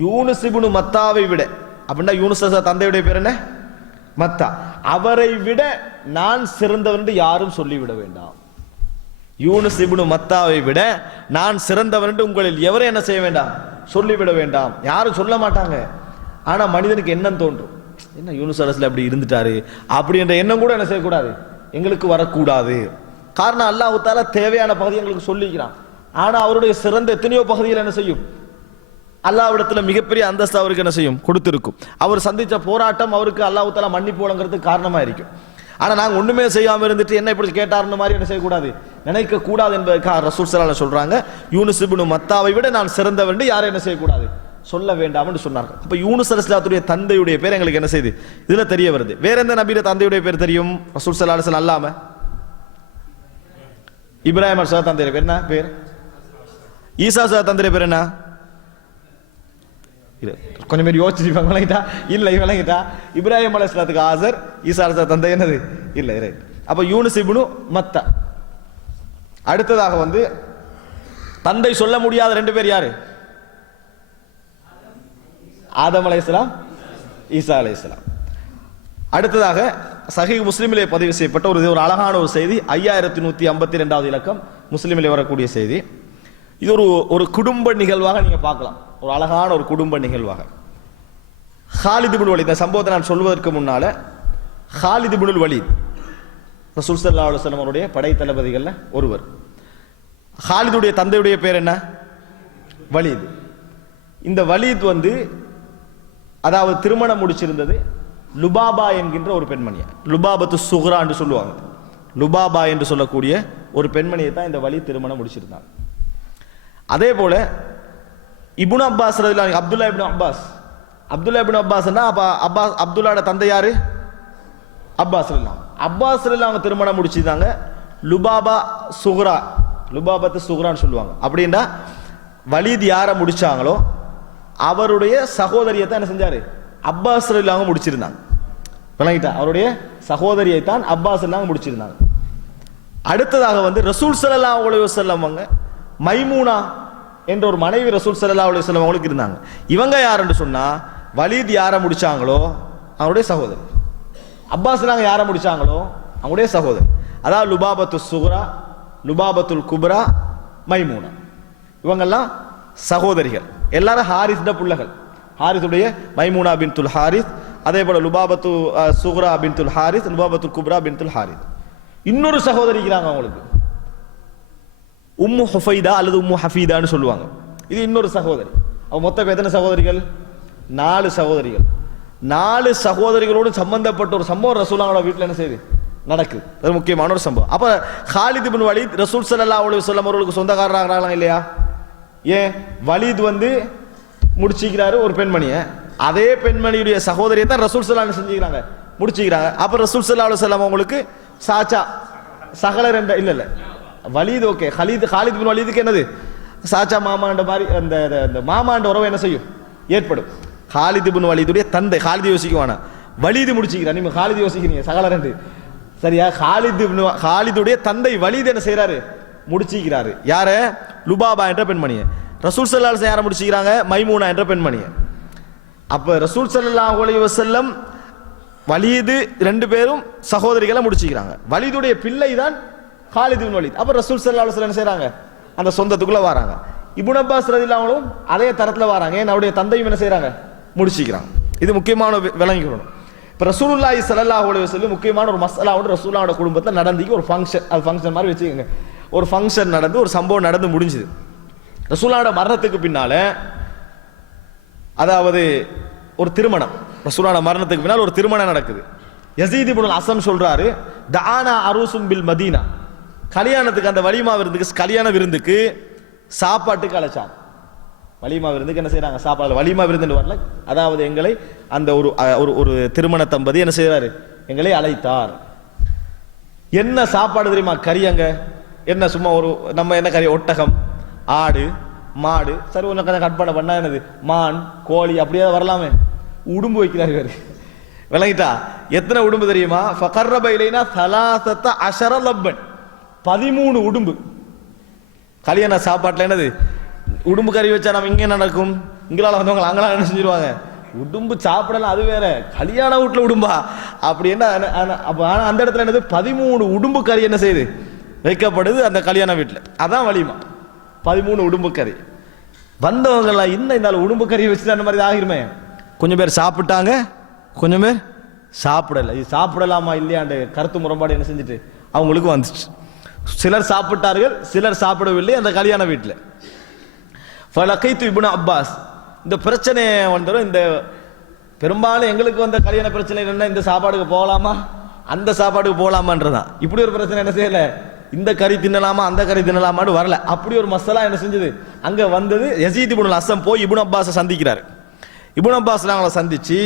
யூனுஸ் இப்னு மத்தாவை விட, அப்படின்னா யூனுஸ் தந்தையுடைய பேர் என்ன, மத்தா, அவரை விட நான் சிறந்தவன் என்று யாரும் சொல்லிவிட வேண்டாம். யூனுஸ் இப்னு மத்தாவை விட நான் சிறந்தவன் என்று உங்களில் எவரை என்ன செய்ய வேண்டாம், சொல்லிவிட வேண்டாம். யாரும் சொல்ல மாட்டாங்க. ஆனா மனிதனுக்கு எண்ணம் தோன்றும், என்ன யூனுஸ் அலைஹிஸ்ஸலாம் அப்படி இருந்துட்டாரு அப்படி என்ற எண்ணம் கூட என்ன செய்யக்கூடாது, எங்களுக்கு வரக்கூடாது. காரணம் அல்லாஹ் தஆலா தேவையான பகுதி எங்களுக்கு சொல்லிக்கிறான். ஆனா அவருடைய சிறந்த எத்தனையோ பகுதியில் என்ன செய்யும், அல்லாஹ்விடத்துல மிகப்பெரிய அந்தஸ்து அவருக்கு என்ன செய்யும், கொடுத்திருக்கும். அவர் சந்திச்ச போராட்டம் அவருக்கு அல்லாஹ் தஆலா மன்னிப்பு வழங்குறதுக்கு காரணமா இருக்கும். ஆனா நாங்க ஒண்ணுமே செய்யாம இருந்துட்டு என்ன இப்படி கேட்டாருன்னு மாதிரி என்ன செய்யக்கூடாது, நினைக்க கூடாது என்பதற்காக ரசூல் ஸல்லல்லாஹு அலைஹி வஸல்லம் சொல்றாங்க, யூனுஸ் இப்னு மத்தாவை விட நான் சிறந்தவன் என்று யாரும் என்ன செய்யக்கூடாது, சொல்ல வேண்டாம் என்று சொன்னார்கள். அப்ப யூனுஸ் அலைஹிஸ்ஸலாத்துடைய தந்தையுடைய பேர் எங்களுக்கு என்ன செய்யுது, இதுல தெரிய வருது. வேற எந்த நபியுடைய தந்தையுடைய பேர் தெரியும் ரசூல் ஸல்லல்லாஹு அலைஹி வஸல்லம் அல்லாம? இப்ராஹிம் அலைஹிஸ்ஸலாம் தந்தையுடைய பேர் என்ன பேர்? ஈசா அலைஹிஸ்ஸலாம் தந்தையுடைய பேர் என்ன? கொஞ்சம் பேர் யோசிச்சிருப்பாங்க, விளங்கிட்டா? இல்லை விளங்கிட்டா? இப்ராஹிம் அலைஹிஸ்ஸலாத்துக்கு ஆசர், ஈசா அலைஹிஸ்ஸலாம் தந்தை என்னது? இல்லை. அப்ப யூனுஸ் இப்னு மத்தா. அடுத்ததாக வந்து தந்தை சொல்ல முடியாத ரெண்டு பேர் யாரு? ஆதம் அலைஹிஸ்ஸலாம், ஈசா அலைஹிஸ்ஸலாம். அடுத்ததாக சஹீஹ் முஸ்லிமிலே பதிவு செய்யப்பட்ட ஒரு அழகான ஒரு செய்தி, 5152வது இலக்கம் முஸ்லிமிலே வரக்கூடிய செய்தி. இது ஒரு குடும்ப நிகழ்வாக நீங்க பார்க்கலாம், ஒரு அழகான ஒரு குடும்ப நிகழ்வாக. ஹாலித் இப்னு வலீத், இந்த சம்பவத்தை நான் சொல்வதற்கு முன்னால ஹாலித் இப்னுல் வலீத் ரசூல் ஸல்லல்லாஹு அலைஹி வஸல்லம் அவருடைய படை தளபதிகள்ல ஒருவர். ஹாலிதுடைய தந்தையுடைய பேர் என்ன? வலீத். இந்த வலீத் வந்து அதாவது திருமணம் முடிச்சிருந்தது லுபாபா என்கின்ற ஒரு பெண்மணியை, லுபாபத்து சுக்ரா என்று சொல்லுவாங்க. லுபாபா என்று சொல்லக்கூடிய ஒரு பெண்மணியை தான் இந்த வலீத் திருமணம் முடிச்சிருந்தாங்க. அதே போல இப்னு அப்பாஸ் ரலியல்லாஹு அன்ஹு, அப்துல்லா இப்னு அப்பாஸ், அப்துல்லா இப்னு அப்பாஸ்னா அப்ப அப்பாஸ், அப்துல்லாவோட தந்தை யாரு? அப்பாஸ் ரலியல்லாஹு அன்ஹு. அப்பாஸ் ரலியல்லாஹு அன்ஹு திருமணம் முடிச்சிருந்தாங்க லுபாபா சுக்ரா, லுபாபத்து சுக்ரான்னு சொல்லுவாங்க. அப்படின்னா வலீத் யாரை முடிச்சாங்களோ அவருடைய சகோதரியை தான் என்ன செஞ்சாரு, அப்பாஸ் ரலியல்லாஹு அன்ஹு முடிச்சிருந்தாங்க. விளங்கிட்டா? அவருடைய சகோதரியை தான் அப்பாஸ் ரலியல்லாஹு அன்ஹு முடிச்சிருந்தாங்க. அடுத்ததாக வந்து ரசூல் ஸல்லல்லாஹு அலைஹி வஸல்லம் அவங்க மைமூனா என்ற ஒரு மனைவி ரசூல் ஸல்லல்லாஹு அலைஹி வஸல்லம் அவங்களுக்கு இருந்தாங்க. இவங்க யாருன்னு சொன்னா வலீத் யாரை முடிச்சாங்களோ அவருடைய சகோதரி, அப்பாஸ் நாங்க யாரை முடிச்சாங்களோ அவங்களுடைய சகோதரி. அதாவது லுபாபத்து சுக்ரா, லுபாபத்துல் குப்ரா, மைமூனா, இவங்கெல்லாம் சகோதரிகள். எல்லாரும் ஹாரிஸ் புள்ளகள். ஹாரிஸுடைய மைமூனா பின்துல் ஹாரிஸ், அதே போல லுபாபத்து சுக்ரா பின்துல் ஹாரிஸ், லுபாபத்துல் குப்ரா பின்துல் ஹாரிஸ். இன்னொரு சகோதரி இருக்கிறாங்க அவங்களுக்கு, உம்மு ஹுஃபைதா அல்லது உம்மு ஹஃபீதான்னு சொல்லுவாங்க. இது இன்னொரு சகோதரி. அவ மொத்தம் எத்தனை சகோதரிகள்? 4 சகோதரிகள். 4 சகோதரிகளோடு சம்பந்தப்பட்ட ஒரு சம்பவம் ரசூலுல்லாஹோட வீட்டில் என்ன செய்யுது, நடக்குது. அது முக்கியமான ஒரு சம்பவம். அப்ப ஹாலித் இப்னு வலீத் ரசூல் ஸல்லல்லாஹு அலைஹி வஸல்லம் அவர்களுக்கு சொந்தக்காரராகலாம் இல்லையா? ஏன் வலீத் வந்து முடிச்சிக்கிறாரு ஒரு பெண்மணியை, அதே பெண்மணியுடைய சகோதரியை தான் ரசூல் ஸல்லல்லாஹு அலைஹி வஸல்லம் செஞ்சுக்கிறாங்க, முடிச்சிக்கிறாங்க. அப்ப ரசூல் ஸல்லல்லாஹு அலைஹி வஸல்லம் அவங்களுக்கு சாச்சா சகலர் என்ற இல்ல வலீத், ஓகே, ஹாலித் இப்னு வலீதுக்கு என்னது சாச்சா மாமாண்ட மாதிரி அந்த மாமாண்ட உறவு என்ன செய்யும், ஏற்படும். ஹாலித் இப்னு வலீதுடைய தந்தை, ஹாலித் யோசிக்குவானா, வலீது முடிச்சிக்கிறார், நீங்க ஹாலித் யோசிக்கிறீங்க சகலர் என்று, சரியா? ஹாலிதுடைய தந்தை வலீத் என்ன செய்யறாரு, முடிச்சிக்கிறாரு. யார? லுபாபா என்ற பெண்மணியை. ரசூல் ஸல்லல்லாஹு அலைஹி வஸல்லம் யாரை முடிச்சிக்கிறாங்க? மைமூனா என்ற பெண்மணியை. அப்ப ரசூல் ஸல்லல்லாஹு அலைஹி வஸல்லம் வலீது 2 பேரும் சகோதரிகளை முடிச்சிக்கிறாங்க. வலீதுடைய பிள்ளை தான் ஹாலித் இப்னு வலீத். அப்ப ரசூல் ஸல்லல்லாஹு அலைஹி வஸல்லம் என்ன செய்றாங்க, அந்த சொந்தத்துக்குள்ள வராங்க. இப்னு அப்பாஸ் ரலியல்லாஹு அன்ஹு அதே தரத்துல வராங்க. ஏன் அவருடைய தந்தையும் என்ன செய்றாங்க, முடிச்சிக்கிறாங்க. இது முக்கியமான விளங்கிக்கணும். இப்ப ரசூலுல்லாஹி ஸல்லல்லாஹு அலைஹி வஸல்லம் முக்கியமான ஒரு மஸ்அலா வந்து ரசூலுல்லாஹோட குடும்பத்தில் நடந்துக்கு ஒரு ஃபங்க்ஷன், அது ஃபங்க்ஷன் மாதிரி வச்சுக்கோங்க. ஒரு ஃபங்க்ஷன் நடந்து, ஒரு சம்பவம் நடந்து முடிஞ்சுது. ரசூலுல்லாஹோட மரணத்துக்கு பின்னால, அதாவது ஒரு திருமணம், ரசூலுல்லாஹோட மரணத்துக்கு பின்னால் ஒரு திருமணம் நடக்குது. யஸீத் இப்னுல் அஸம் சொல்றாரு, தஆனா அரூசும் பில் மதீனா, கல்யாணத்துக்கு அந்த வலிமா விருந்துக்கு, கல்யாண விருந்துக்கு சாப்பாட்டுக்கு அழைச்சாங்க. வலிமா விருந்துக்கு என்ன செய்யறாங்க, சாப்பாடு. வலிமா விருந்து வரல, அதாவது எங்களை அந்த ஒரு திருமண தம்பதி என்ன செய்யறாரு, எங்களை அழைத்தார். என்ன சாப்பாடு தெரியுமா? கறி. அங்க என்ன சும்மா ஒரு நம்ம என்ன கறி, ஒட்டகம், ஆடு, மாடு, சரி ஒன்று கட் பண்ணா என்னது, மான், கோழி, அப்படியே வரலாமே. உடும்பு வைக்கிறாரு. விளங்கிட்டா? எத்தனை உடும்பு தெரியுமா? ஃபகர்ரப இலைனா ஸலாஸத அஷர லப்பன், 13 உடும்பு. கல்யாண சாப்பாட்டில் என்னது, உடும்பு கறி வச்சா நம்ம இங்கே நடக்கும், இங்களால வந்தவங்க அங்கெல்லாம் என்ன செஞ்சிருவாங்க, உடும்பு சாப்பிடலாம், அது வேற. கல்யாண வீட்டில் உடும்பா அப்படி என்ன? ஆனால் அந்த இடத்துல என்னது, 13 உடும்பு கறி என்ன செய்யுது, வைக்கப்படுது அந்த கல்யாண வீட்டில். அதான் வலிமா, 13 உடும்பு கறி. வந்தவங்கலாம் இன்னும் இந்த உடும்பு கறி வச்சுட்டு அந்த மாதிரி ஆகிருமே. கொஞ்சம் பேர் சாப்பிட்டாங்க, கொஞ்சம் பேர் சாப்பிடல. இது சாப்பிடலாமா இல்லையாண்டு கருத்து முரண்பாடு என்ன செஞ்சுட்டு அவங்களுக்கு வந்துச்சு. சிலர் சாப்பிட்டார்கள், சிலர் சாப்பிடவில்லை அந்த கல்யாண வீட்டில். ஃபலகைத்து இப்னு அப்பாஸ், இந்த பிரச்சனை வந்துடும். இந்த பெரும்பாலும் எங்களுக்கு வந்த கல்யாண பிரச்சனை என்ன, இந்த சாப்பாடுக்கு போகலாமா, அந்த சாப்பாட்டுக்கு போகலாமான்றதான். இப்படி ஒரு பிரச்சனை என்ன செய்யல, இந்த கறி தின்னலாமா அந்த கறி தின்னலாமான்னு வரல. அப்படி ஒரு மசாலா என்ன செஞ்சது அங்க வந்தது. யசீத் இப்னுல் அஸ்ஸம் போய் இப்னு அப்பாஸை சந்திக்கிறாரு. இப்னு அப்பாஸ் அவங்களை சந்திச்சு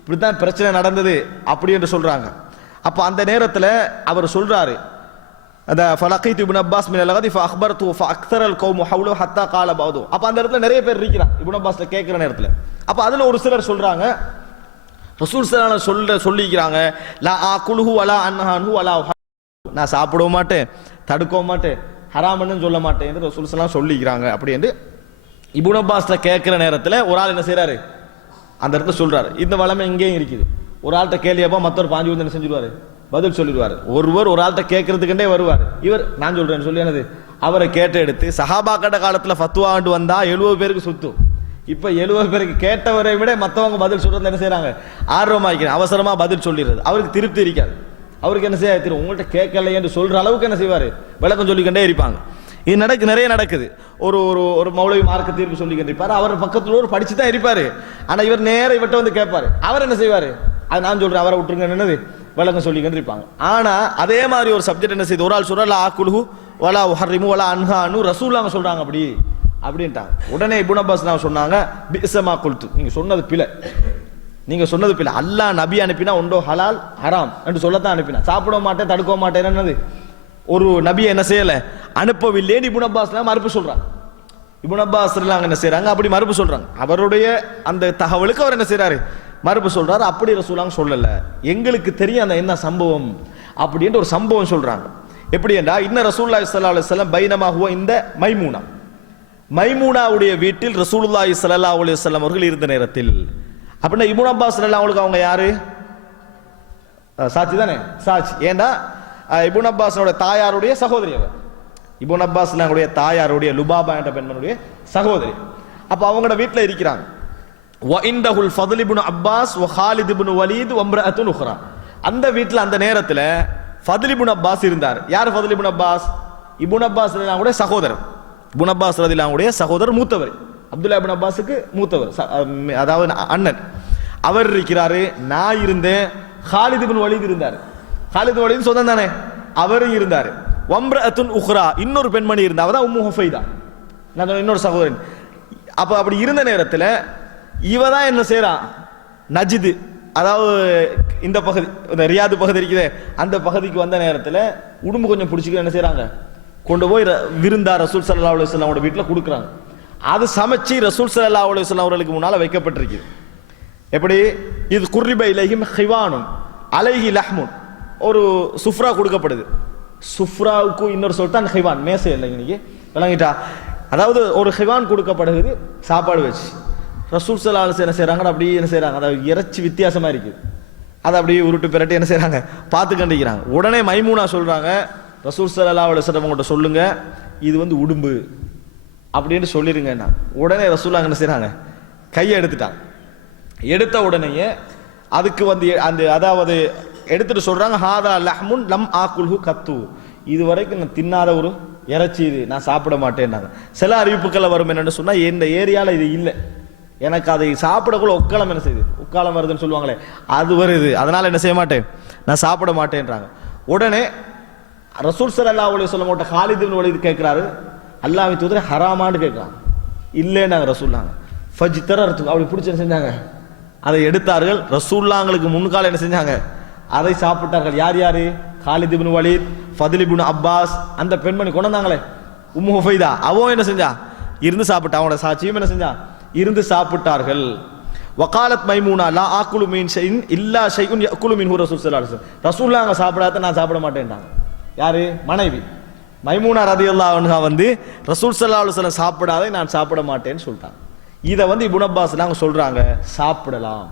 இப்படித்தான் பிரச்சனை நடந்தது அப்படி என்று சொல்றாங்க. அப்ப அந்த நேரத்தில் அவர் சொல்றாரு, அந்த ஃபலகைது இப்னு அப்பாஸ் மின் அல்-கதி ஃபஅக்பர்து ஃபஅக்ஸர அல்-கௌமு ஹவ்லு ஹத்தா கால பஅது. அப்ப அந்த இடத்துல நிறைய பேர் இருக்கிறாங்க இப்னு அப்பாஸ்ல கேட்கிற நேரத்தில். அப்ப அதுல ஒரு சிலர் சொல்றாங்க, ரசூல் ஸல்லல்லாஹு அலைஹி வஸல்லம் சொல்லிக்கிறாங்க, லா ஆகுலுஹு வலா அன்ஹானு வலா, நான் சாப்பிடவும் மாட்டேன் தடுக்கவும் மாட்டேன் ஹராம்னு சொல்ல மாட்டேன் என்று ரசூல் ஸல்லல்லாஹு அலைஹி வஸல்லம் சொல்லிக்கிறாங்க அப்படி என்று இப்னு அப்பாஸ்ல கேட்கிற நேரத்தில் ஒரு ஆள் என்ன செய்யறாரு, அந்த இடத்துல சொல்றாரு. இந்த வளமை இங்கேயும் இருக்குது. ஒரு ஆள்கிட்ட கேள்வியப்பா மற்றொரு பாஞ்சு வந்து என்ன செஞ்சிருவாரு, பதில் சொல்லிடுவார். ஒருவர் ஒரு ஆள்கிட்ட கேட்கறதுக்குண்டே வருவார். இவர் நான் சொல்றேன்னு சொல்லி என்னது அவரை கேட்டு எடுத்து சஹாபாக்கட காலத்துல ஃபத்வாண்டு வந்தா 70 பேருக்கு சுத்தும். இப்ப 70 பேருக்கு கேட்டவரை விட மற்றவங்க பதில் சொல்றது என்ன செய்யறாங்க, ஆர்வமாக்கிறேன், அவசரமா பதில் சொல்லிடுறது. அவருக்கு திருப்தி இருக்காது. அவருக்கு என்ன செய்ய தெரியும், உங்கள்கிட்ட கேட்கலையே என்று சொல்ற அளவுக்கு என்ன செய்வாரு, விளக்கம் சொல்லிக்கிட்டே இருப்பாங்க. இது நிறைய நடக்குது. ஒரு ஒரு ஒரு மௌலவி மார்க்க தீர்ப்பு சொல்லிக்கிட்டு இருப்பாரு. அவர் பக்கத்துல ஒரு படிச்சு தான் இருப்பாரு. ஆனா இவர் நேரம் இவட்ட வந்து கேட்பாரு. அவர் என்ன செய்வாரு, அது நான் சொல்றேன் அவரை விட்டுருங்க என்னது விளக்கம் சொல்லிக்கிட்டு இருப்பாங்க. ஆனா அதே மாதிரி ஒரு சப்ஜெக்ட் என்ன செய்யுது, ஒரு ஆள் சொல்ற லா ஆக்குலுஹு வலா உஹர்ரிமு வலா அன்ஹானு ரசூலுல்லாஹ் சொல்றாங்க அப்படி அப்படின்ட்டாங்க. உடனே இப்னு அப்பாஸ் சொன்னாங்க, பிஸமா குல்து, நீங்க சொன்னது பிழை, நீங்க சொன்னது பிழை. அல்லாஹ் நபி அனுப்பினா ஒன்றோ ஹலால் ஹராம் என்று சொல்லத்தான் அனுப்பினா. சாப்பிட மாட்டேன் தடுக்க மாட்டேன் என்னது ஒரு நபியை என்ன செய்யல அனுப்பவில்லைன்னு இப்னு அப்பாஸ் மறுப்பு சொல்றாங்க. இப்னு அப்பாஸ் என்ன செய்யறாங்க, அப்படி மறுப்பு சொல்றாங்க. அவருடைய அந்த தகவலுக்கு அவர் என்ன செய்யறாரு, மறுப்பு சொல்றாரு. அப்படி ரசூலுல்லாஹ் சொல்லல, எங்களுக்கு தெரியும் அந்த என்ன சம்பவம் அப்படின்ற ஒரு சம்பவம் சொல்றாங்க. எப்படி என்றா, இன்ன ரசூலுல்லாஹி ஸல்லல்லாஹு அலைஹி வஸல்லம் பைனமா ஹுவ இந்த மைமூனாவுடைய வீட்டில் ரசூலுல்லாஹி ஸல்லல்லாஹு அலைஹி வஸல்லம் அவர்கள் இருந்த நேரத்தில். அப்படின்னா இப்னு அப்பாஸ் அவங்களுக்கு அவங்க யாரு, சாட்சி தானே, சாட்சி. ஏண்டா இப்னு அப்பாஸோட தாயாருடைய சகோதரி அவர். இப்னு அப்பாஸ் தாயாருடைய லுபாபா என்ற பெண்மனுடைய சகோதரி. அப்ப அவங்களோட வீட்டில் இருக்கிறாங்க. வஇந்தஹுல் ஃபضل இப்னு அப்பாஸ் வ ஹாலித் இப்னு வலீத் வ இம்ரஅத்துன் உக்ரா. அந்த வீட்டில் அந்த நேரத்தில் ஃபضل இப்னு அப்பாஸ் இருந்தார். யார் ஃபضل இப்னு அப்பாஸ், இப்னு அப்பாஸ் ரலியல்லாஹு சகோதரர். இப்னு அப்பாஸ் ரலியல்லாஹு சகோதரர், மூத்தவர், அப்துல்லா இப்னு அப்பாஸுக்கு மூத்தவர், அதாவது அண்ணன். அவர் இருக்கிறாரு, நான் இருந்தேன், ஹாலித் இப்னு வலீத் இருந்தார். ஹாலித் இப்னு வலீத் சொந்தம் தானே, அவரும் இருந்தார். வம்ரஅத்துன் உக்ரா, இன்னொரு பெண்மணி இருந்தா, அவதான் உம்மு ஹுஃபைதா, நான் இன்னொரு சகோதரன். அப்ப அப்படி இருந்த நேரத்தில் இவ தான் என்ன செய்யறான், நஜிது, அதாவது இந்த பகுதி, இந்த ரியாது பகுதி இருக்குதே, அந்த பகுதிக்கு வந்த நேரத்தில் உடம்பு கொஞ்சம் பிடிச்சிக்க என்ன செய்யறாங்க, கொண்டு போய் விருந்தா ரசூல் ஸல்லல்லாஹு அலைஹி வஸல்லம் வீட்டில் கொடுக்குறாங்க. அது சமைச்சு ரசூல் ஸல்லல்லாஹு அலைஹி வஸல்லம் அவர்களுக்கு முன்னால வைக்கப்பட்டிருக்கு. எப்படி, இது குர்ரிப இலைஹிம் ஹிவானுன் அலைஹி லஹ்முன், ஒரு சுஃப்ரா கொடுக்கப்படுது. சுஃப்ராவுக்கு இன்னொரு சொல் தான் ஹிவான், மேசை இல்லை இன்னைக்கு விளங்கிட்டா. அதாவது ஒரு ஹிவான் கொடுக்கப்படுகிறது சாப்பாடு வச்சு. ரசூல் ஸல்லல்லாஹு அலைஹி வஸல்லம் என்ன செய்யறாங்க, அப்படி என்ன செய்யறாங்க, அதாவது இறைச்சி வித்தியாசமா இருக்குது, அதை அப்படியே உருட்டு பிரட்டி என்ன செய்யறாங்க, பார்த்து கண்டிக்கிறாங்க. உடனே மைமூனா சொல்றாங்க, ரசூல் ஸல்லல்லாஹு அலைஹி வஸல்லம் உங்கள்கிட்ட சொல்லுங்க, இது வந்து உடும்பு அப்படின்னு சொல்லிருங்க. உடனே ரசூலுல்லாஹ் என்ன செய்யறாங்க, கையை எடுத்துட்டாங்க. எடுத்த உடனேயே அதுக்கு வந்து அந்த அதாவது எடுத்துட்டு சொல்றாங்க, ஹாதா லஹ்முன் லம் ஆக்குல்ஹு கத்து, இது வரைக்கும் நான் தின்னாத ஒரு இறைச்சி, இது நான் சாப்பிட மாட்டேன்னாங்க. சில அறிவிப்புகளை வரும் என்னன்னு சொன்னா, இந்த ஏரியால இது இல்லை, எனக்கு அதை சாப்பிடக்குள்ள உக்காலம் என்ன செய்யுது, உக்காலம் வருதுன்னு சொல்லுவாங்களே, அது வருது, அதனால என்ன செய்ய மாட்டேன், நான் சாப்பிட மாட்டேன்றாங்க. உடனே ரசூல் ஸல்லல்லாஹு அலைஹி வஸல்லம் ஹாலித் இப்னு வலீத் கேட்கிறாரு, அல்லாஹ்வின் தூதரே ஹராமான்னு கேட்கிறாங்க. இல்லைன்னாங்க ரசூலுல்லாஹ். ஃபஜ்தரர்து, அப்படி பிடிச்சி செஞ்சாங்க, அதை எடுத்தார்கள். ரசூலுல்லாஹ்ங்களுக்கு முன்கால என்ன செஞ்சாங்க, அதை சாப்பிட்டார்கள். யார் யாரு, ஹாலித் இப்னு வலீத், ஃபضل இப்னு அப்பாஸ், அந்த பெண்மணி கொண்டாங்களே உம்மு ஹுஃபைதா, அவோ என்ன செஞ்சா, இருந்து சாப்பிட்டா. அவங்களோட சாட்சியும் என்ன செஞ்சா, இருந்து சாப்பிட்டார்கள். வகாலத் மைமூனா லா ஆக்குலு மின் ஷைஇன் இல்லா ஷைஉன் யஅக்குலு மின்ஹு ரசூல் ஸல்லல்லாஹு அலைஹி வஸல்லம். ரசூலுல்லாஹ் சாப்பிடாத நான் சாப்பிட மாட்டேன்றாங்க. யாரு, மனைவி மைமூனா ரலியல்லாஹு அன்ஹா வந்து ரசூல் ஸல்லல்லாஹு அலைஹி வஸல்லம் சாப்பிடாத நான் சாப்பிட மாட்டேன்னு சொல்லிட்டாங்க. இதை வந்து இப்னு அப்பாஸ் நாங்க சொல்றாங்க, சாப்பிடலாம்.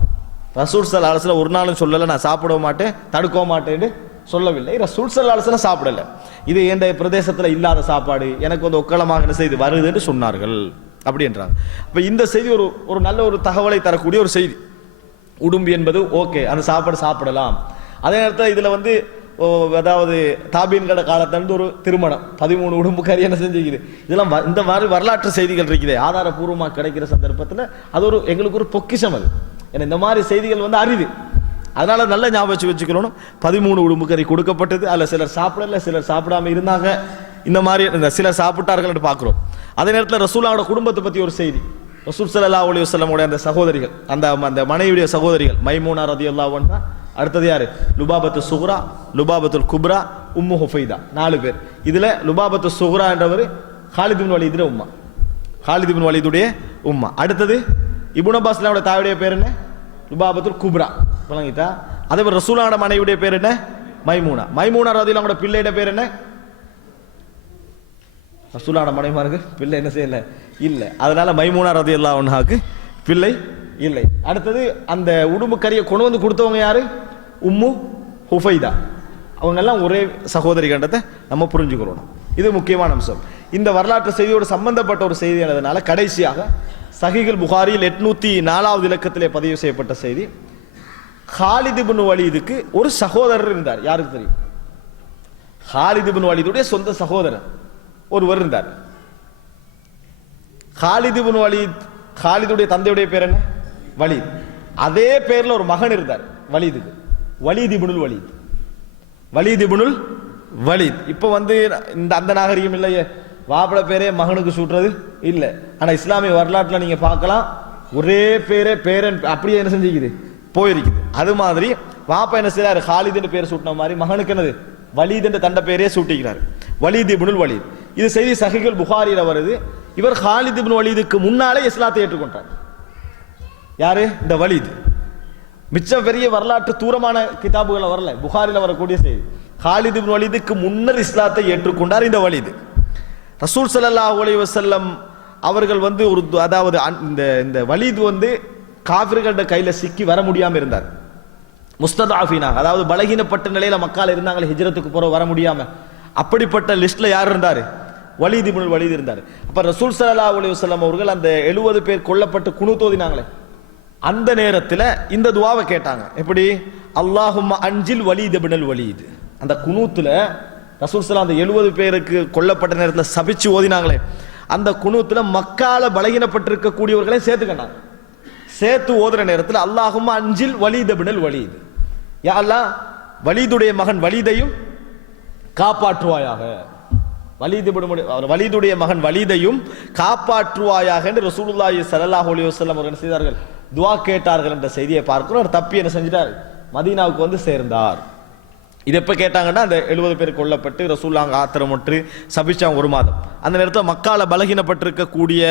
ரசூல் ஸல்லல்லாஹு அலைஹி வஸல்லம் ஒரு நாளும் சொல்லல நான் சாப்பிட மாட்டேன் தடுக்க மாட்டேன்னு சொல்லவில்லை. ரசூல் ஸல்லல்லாஹு அலைஹி வஸல்லம் சாப்பிடல, இது எந்த பிரதேசத்துல இல்லாத சாப்பாடு, எனக்கு வந்து ஒக்கலமாக என்ன செய்து வருது என்று சொன்னார்கள் அப்படி என்றாங்க. அப்ப இந்த செய்தி ஒரு ஒரு நல்ல ஒரு தகவலை தரக்கூடிய ஒரு செய்தி. உடும்பு என்பது ஓகே, அந்த சாப்பாடு சாப்பிடலாம். அதே நேரத்தில் இதுல வந்து அதாவது தாபீன்கள காலத்திலிருந்து ஒரு திருமணம் 13 உடும்பு கறி என்ன செஞ்சுக்குது, இதெல்லாம் இந்த மாதிரி வரலாற்று செய்திகள் இருக்குது, ஆதாரபூர்வமாக கிடைக்கிற சந்தர்ப்பத்தில் அது ஒரு எங்களுக்கு ஒரு பொக்கிஷம். அது ஏன்னா இந்த மாதிரி செய்திகள் வந்து அரிது. அதனால நல்ல ஞாபகம் வச்சுக்கணும். 13 உடும்பு கறி கொடுக்கப்பட்டது. அதில் சிலர் சாப்பிடல, சிலர் சாப்பிடாம இருந்தாங்க. இந்த மாதிரி சிலர் சாப்பிட்டார்கள் என்று பார்க்கிறோம். அதே நேரத்தில் ரசூலாவோட குடும்பத்தை பற்றி ஒரு செய்தி. ரசூல் ஸல்லல்லாஹு அலைஹி வஸல்லமுடைய அந்த சகோதரிகள், அந்த மனைவியுடைய சகோதரிகள் மைமூனா ரலியல்லாஹு அன்ஹா, அடுத்தது யாரு, லுபாபத்து சுக்ரா, லுபாபத்துல் குப்ரா, உம்மு ஹுஃபைதா, 4 பேர். இதுல லுபாபத்து சுக்ரா என்றவர் ஹாலித் இப்னு வலீதுடைய உம்மா, ஹாலித் இப்னு வலீதுடைய உம்மா. அடுத்தது இப்னு அப்பாஸ் தாயுடைய பேர் என்ன, லுபாபத்துல் குப்ரா. விளங்கிட்டா? அதே மாதிரி ரசூலாவோட மனைவியுடைய பேர் என்ன, மைமூனா. மைமூனா ரலியல்லாஹு அன்ஹா பிள்ளையோட பேர் என்ன, ரசூலாவோட மனைவிமாருக்கு பிள்ளை என்ன செய்யல, இல்லை. அதனால மைமூனா ரலியல்லாஹு அன்ஹாக்கு பிள்ளை இல்லை. அடுத்தது அந்த உடும்பு கறியை கொண்டு வந்து கொடுத்தவங்க யாரு, உம்மு ஹுஃபைதா. அவங்க எல்லாம் ஒரே சகோதரி கண்டத்தை நம்ம புரிஞ்சுக்கிறோம். இது முக்கியமான அம்சம். இந்த வரலாற்று செய்தியோடு சம்பந்தப்பட்ட ஒரு செய்தி ஆனதுனால கடைசியாக சஹீஹுல் புகாரியில் 804வது இலக்கத்திலே பதிவு செய்யப்பட்ட செய்தி, ஹாலித் இப்னு வலீதுக்கு ஒரு சகோதரர் இருந்தார். யாருக்கு தெரியும்? ஹாலித் இப்னு வலீதுடைய சொந்த சகோதரர் ஒருவர் இருந்தார். ஹாலித் இப்னு வலீத், ஹாலிதுடைய தந்தையுடைய பேர் என்ன, வலீத். அதே பேர்ல ஒரு மகன் இருந்தார் வலீதுக்கு, வலீத் இப்னுல் வலீத், வலீத் இப்னுல் வலீத். இப்ப அந்த நாகரிகம் இல்லையே, வாப்பட பேரே மகனுக்கு சூட்டுறது இல்லை. ஆனா இஸ்லாமிய வரலாற்றுல நீங்க பார்க்கலாம், ஒரே பேரே பேரன் அப்படியே என்ன செஞ்சுக்குது, போயிருக்குது. அது மாதிரி வாப்பா என்ன செய்யறாரு, ஹாலித் பேர் சூட்டின மாதிரி மகனுக்கு என்னது, வலீத் என்ற தண்ட பேரே சூட்டிக்கிறார், வலீத் இப்னுல் வலீத். இது செய்தி சஹீஹுல் புகாரில வருது. இவர் ஹாலித் இப்னு வலீதுக்கு முன்னாலே இஸ்லாத்தை ஏற்றுக்கொண்டார். யாரு, இந்த வலீத். மிச்சம் பெரிய வரலாற்று தூரமான கிதாபுகளை வரல, புகாரில வரக்கூடிய செய்தி. ஹாலித் இப்னு வலீதுக்கு முன்னர் இஸ்லாத்தை ஏற்றுக்கொண்டார் இந்த வலீத். ரசூல் ஸல்லல்லாஹு அலைஹி வஸல்லம் அவர்கள் ஒரு அதாவது இந்த வலீத் காஃபிர்களோட கையில சிக்கி வர முடியாம இருந்தார். முஸ்ததாஃபினா, அதாவது பலகீனப்பட்ட நிலையில மக்கள் இருந்தாங்க, ஹிஜ்ரத்துக்கு போற வர முடியாம. அப்படிப்பட்ட லிஸ்ட்ல யார் இருந்தாரு, வலீத் இப்னுல் வலீத் இருந்தார். அப்ப ரசூல் ஸல்லல்லாஹு அலைஹி வஸல்லம் அவர்கள் அந்த 70 பேர் கொல்லப்பட்டு குனூத் ஓதினாங்களே, அந்த நேரத்தில் இந்த துஆவை கேட்டாங்க. எப்படி, அல்லாஹும்ம அன்ஜில் வலீத் இப்னுல் வலீத். அந்த குனூத்துல ரசூல் ஸல்லல்லாஹு அந்த 70 பேருக்கு கொல்லப்பட்ட நேரத்தில் சபிச்சு ஓதினாங்களே, அந்த குனூத்துல மக்கால பலகீனப்பட்டிருக்க கூடியவர்களை சேர்த்துக்கண்டாங்க. சேர்த்து ஓதுற நேரத்தில் அல்லாஹும்ம அன்ஜில் வலீத் இப்னுல் வலீத், யா அல்லாஹ் வலீதுடைய மகன் வலீதையும் காப்பாற்றுவாயாக, வலீதுடைய மகன் வலீதையும் காப்பாற்றுவாயாக என்று ரசூலுல்லாஹி ஸல்லல்லாஹு அலைஹி வஸல்லம் அவர்கள் செய்தார்கள், துஆ கேட்டார்கள் என்ற செய்தியை பார்க்கிறோம். தப்பி என்ன செஞ்சிட்டார், மதீனாவுக்கு சேர்ந்தார். இது எப்ப கேட்டாங்கன்னா, அந்த 70 பேர் கொல்லப்பட்டு ரசூலுல்லாஹ் ஆத்திரமுற்று சபிச்சாங்க ஒரு மாதம். அந்த நேரத்தில் மக்கால பலகீனப்பட்டிருக்க கூடிய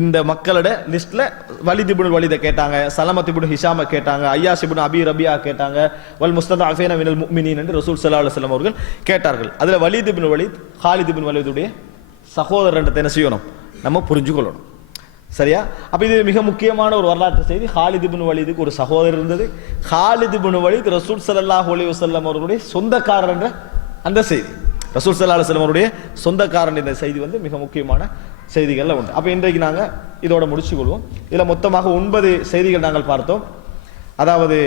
இந்த மக்களோட லிஸ்ட்ல வலீத் இப்னுல் வலீதை கேட்டாங்க, சலமத் இப்னு ஹிஷாம கேட்டாங்க, ஐயாஸ் இப்னு அபி ரபியா கேட்டாங்க, வல் முஸ்ததஅஃபீன மினல் முஃமினீன் என்று ரசூல் ஸல்லல்லாஹு அலைஹி வஸல்லம் அவர்கள் கேட்டார்கள். அதுல Walid ibn Walid Khalid ibn வலீதுடைய சகோதரர் என்றதை என்ன செய்யணும், நம்ம புரிஞ்சுக்கொள்ளணும். சரியா? அப்ப இது மிக முக்கியமான ஒரு வரலாற்று செய்தி. ஹாலித் இப்னு வலீதுக்கு ஒரு சகோதரர் இருந்தது. ஹாலித் இப்னு வலீத் ரசூல் ஸல்லல்லாஹு அலைஹி வஸல்லம் அவர்களுடைய சொந்தக்காரர் என்ற அந்த செய்தி, ரசூல் ஸல்லல்லாஹு அலைஹி வஸல்லம் அவருடைய சொந்தக்காரன் இந்த செய்தி மிக முக்கியமான செய்திகள்ல உண்டு. அப்ப இன்றைக்கு நாங்க இதோட முடிச்சு கொள்வோம். இதுல மொத்தமாக 9 செய்திகள் நாங்கள் பார்த்தோம். அதாவது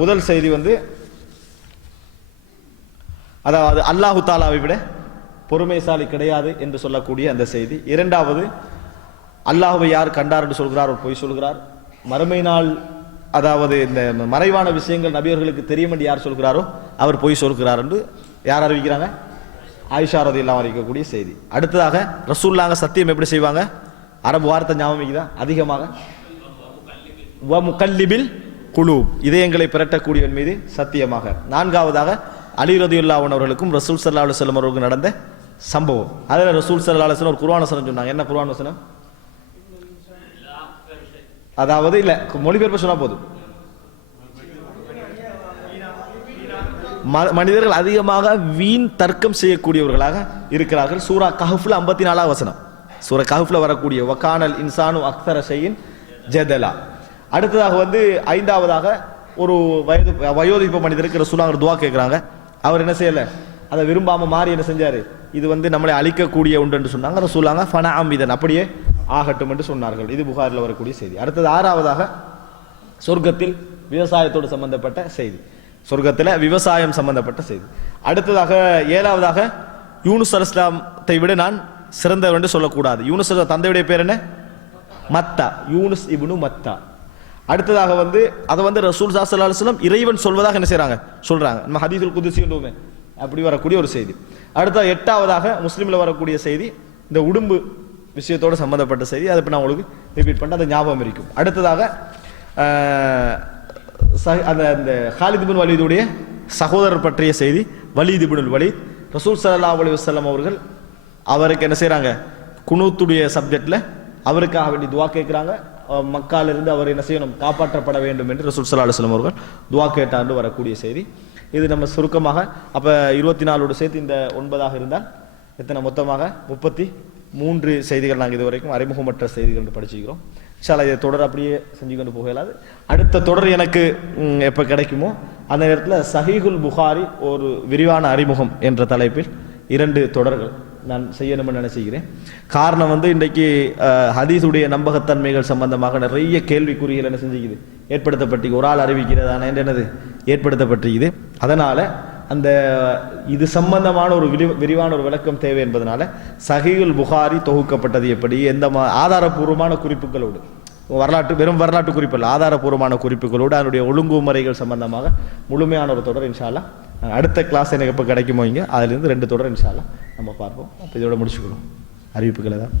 முதல் செய்தி அதாவது அல்லாஹு தாலாவை விட பொறுமைசாலி கிடையாது என்று சொல்லக்கூடிய அந்த செய்தி. இரண்டாவது, அல்லாஹ்வை யார் கண்டார் என்று சொல்கிறார், அவர் பொய் சொல்கிறார். மறுமை நாள், அதாவது இந்த மறைவான விஷயங்கள் நபியர்களுக்கு தெரியும் என்று யார் சொல்கிறாரோ அவர் பொய் சொல்கிறார் என்று யார் அறிவிக்கிறாங்க, ஆயிஷா ரலியல்லாஹு அன்ஹா அறிவிக்கக்கூடிய செய்தி. அடுத்ததாக ரசூலுல்லாஹ் சத்தியம் எப்படி செய்வாங்க, அரபு வார்த்தை ஞாபகம் அதிகமாக, வ முகல்லிபில் குலூப், இதயங்களை பிரட்டக்கூடியவன் மீது சத்தியமாக. நான்காவதாக அலி ரலியல்லாஹு அன்ஹு அவர்களுக்கும் ரசூல் ஸல்லல்லாஹு அலைஹி வஸல்லம் அவர்களுக்கு நடந்த சம்பவம். அதில் ரசூல் ஸல்லல்லாஹு அலைஹி வஸல்லம் ஒரு குர்ஆன் வசனம் சொன்னாங்க. என்ன குர்ஆன் வசனம்? அதாவது இல்ல, மொழிபெயர்ப்பு சொன்னா போதும். மனிதர்கள் அதிகமாக வீண் தர்க்கம் செய்யக்கூடியவர்களாக இருக்கிறார்கள். சூரா கஹ்ஃப்ல 54வது வசனம், சூரா கஹ்ஃப்ல வரக்கூடிய வகானல் இன்சானு அக்ஸர ஷைஇன் ஜதலா. அடுத்ததாக 5வதாக ஒரு வயோதிப மனிதருக்கு ரசூலுல்லாஹ் துஆ கேட்கிறாங்க. அவர் என்ன செய்யல, அதை விரும்பாம மாறி என்ன செஞ்சாரு, இது நம்மளை அழிக்கக்கூடிய உண்டு என்று சொன்னாங்க. ரசூலுல்லாஹ் ஃபனஅம் இதன், அப்படியே ஆகட்டும் என்று சொன்னார்கள். இது புகாரில் வரக்கூடிய செய்தி. அடுத்தது 6வதாக சொர்க்கத்தில் விவசாயத்தோடு சம்பந்தப்பட்ட செய்தி, சொர்க்கத்தில் விவசாயம் சம்பந்தப்பட்ட செய்தி. அடுத்ததாக 7வதாக யூனுஸ் அலைஹிஸ்ஸலாத்தை விட நான் சிறந்தவர் என்று சொல்லக்கூடாது. யூனுஸ் தந்தையுடைய பேர் என்ன, மத்தா, யூனுஸ் இப்னு மத்தா. அடுத்ததாக வந்து அதை வந்து ரசூல் ஸல்லல்லாஹு அலைஹி வஸல்லம் இறைவன் சொல்வதாக என்ன செய்றாங்க சொல்றாங்க. நம்ம ஹதீஸுல் குதுஸின்றோமே அப்படி வரக்கூடிய ஒரு செய்தி. அடுத்த 8வதாக முஸ்லிம்ல வரக்கூடிய செய்தி இந்த உடும்பு விஷயத்தோட சம்பந்தப்பட்ட செய்தி. அதை இப்போ நான் உங்களுக்கு ரிப்பீட் பண்ண அதை ஞாபகம் இருக்கும். அடுத்ததாக அந்த ஹாலித் பின் வலீதுடைய சகோதரர் பற்றிய செய்தி. வலீத் இப்னுல் வலீத் ரசூல் ஸல்லல்லாஹு அலைஹி வஸல்லம் அவர்கள் அவருக்கு என்ன செய்றாங்க குனூத்துடைய சப்ஜெக்ட்ல அவருக்காக வேண்டி துவா கேட்கிறாங்க. மக்காலிருந்து அவர் என்ன செய்யணும் காப்பாற்றப்பட வேண்டும் என்று ரசூல் ஸல்லல்லாஹு அலைஹி வஸல்லம் அவர்கள் துவா கேட்டாண்டு வரக்கூடிய செய்தி. இது நம்ம சுருக்கமாக அப்ப 24 சேர்த்து இந்த 9ஆக இருந்தால் எத்தனை மொத்தமாக 33 செய்திகள் நாங்கள் இதுவரைக்கும் அறிமுகமற்ற செய்திகள் படிச்சுக்கிறோம். இன்ஷால்லா இதை தொடர் அப்படியே செஞ்சு கொண்டு போக இயலாது. அடுத்த தொடர் எனக்கு எப்போ கிடைக்குமோ அந்த நேரத்தில் சஹீஹுல் புகாரி ஒரு விரிவான அறிமுகம் என்ற தலைப்பில் 2 தொடர்கள் நான் செய்யணும்னு நினைச்சுக்கிறேன். காரணம் வந்து இன்றைக்கு ஹதீஸுடைய நம்பகத்தன்மைகள் சம்பந்தமாக நிறைய கேள்விக்குறிகள் என்ன செஞ்சுக்குது ஏற்படுத்தப்பட்டு ஒரு ஆள் அறிவிக்கிறதான என்னது ஏற்படுத்தப்பட்டிருக்குது. அதனால அந்த இது சம்பந்தமான ஒரு விரிவான ஒரு விளக்கம் தேவை என்பதனால சஹீஹுல் புகாரி தொகுக்கப்பட்டது எப்படி எந்த ஆதாரபூர்வமான குறிப்புகளோடு வெறும் வரலாற்று குறிப்பு இல்லை ஆதாரபூர்வமான குறிப்புகளோடு அதனுடைய ஒழுங்குமுறைகள் சம்பந்தமாக முழுமையான ஒரு தொடர் இன்ஷா அல்லாஹ் அடுத்த கிளாஸ் எனக்கு எப்போ கிடைக்குமோ இங்கே அதிலிருந்து 2 தொடர் இன்ஷா அல்லாஹ் நம்ம பார்ப்போம். அப்போ இதோட முடிச்சுக்கணும் அறிவிப்புகளை தான்.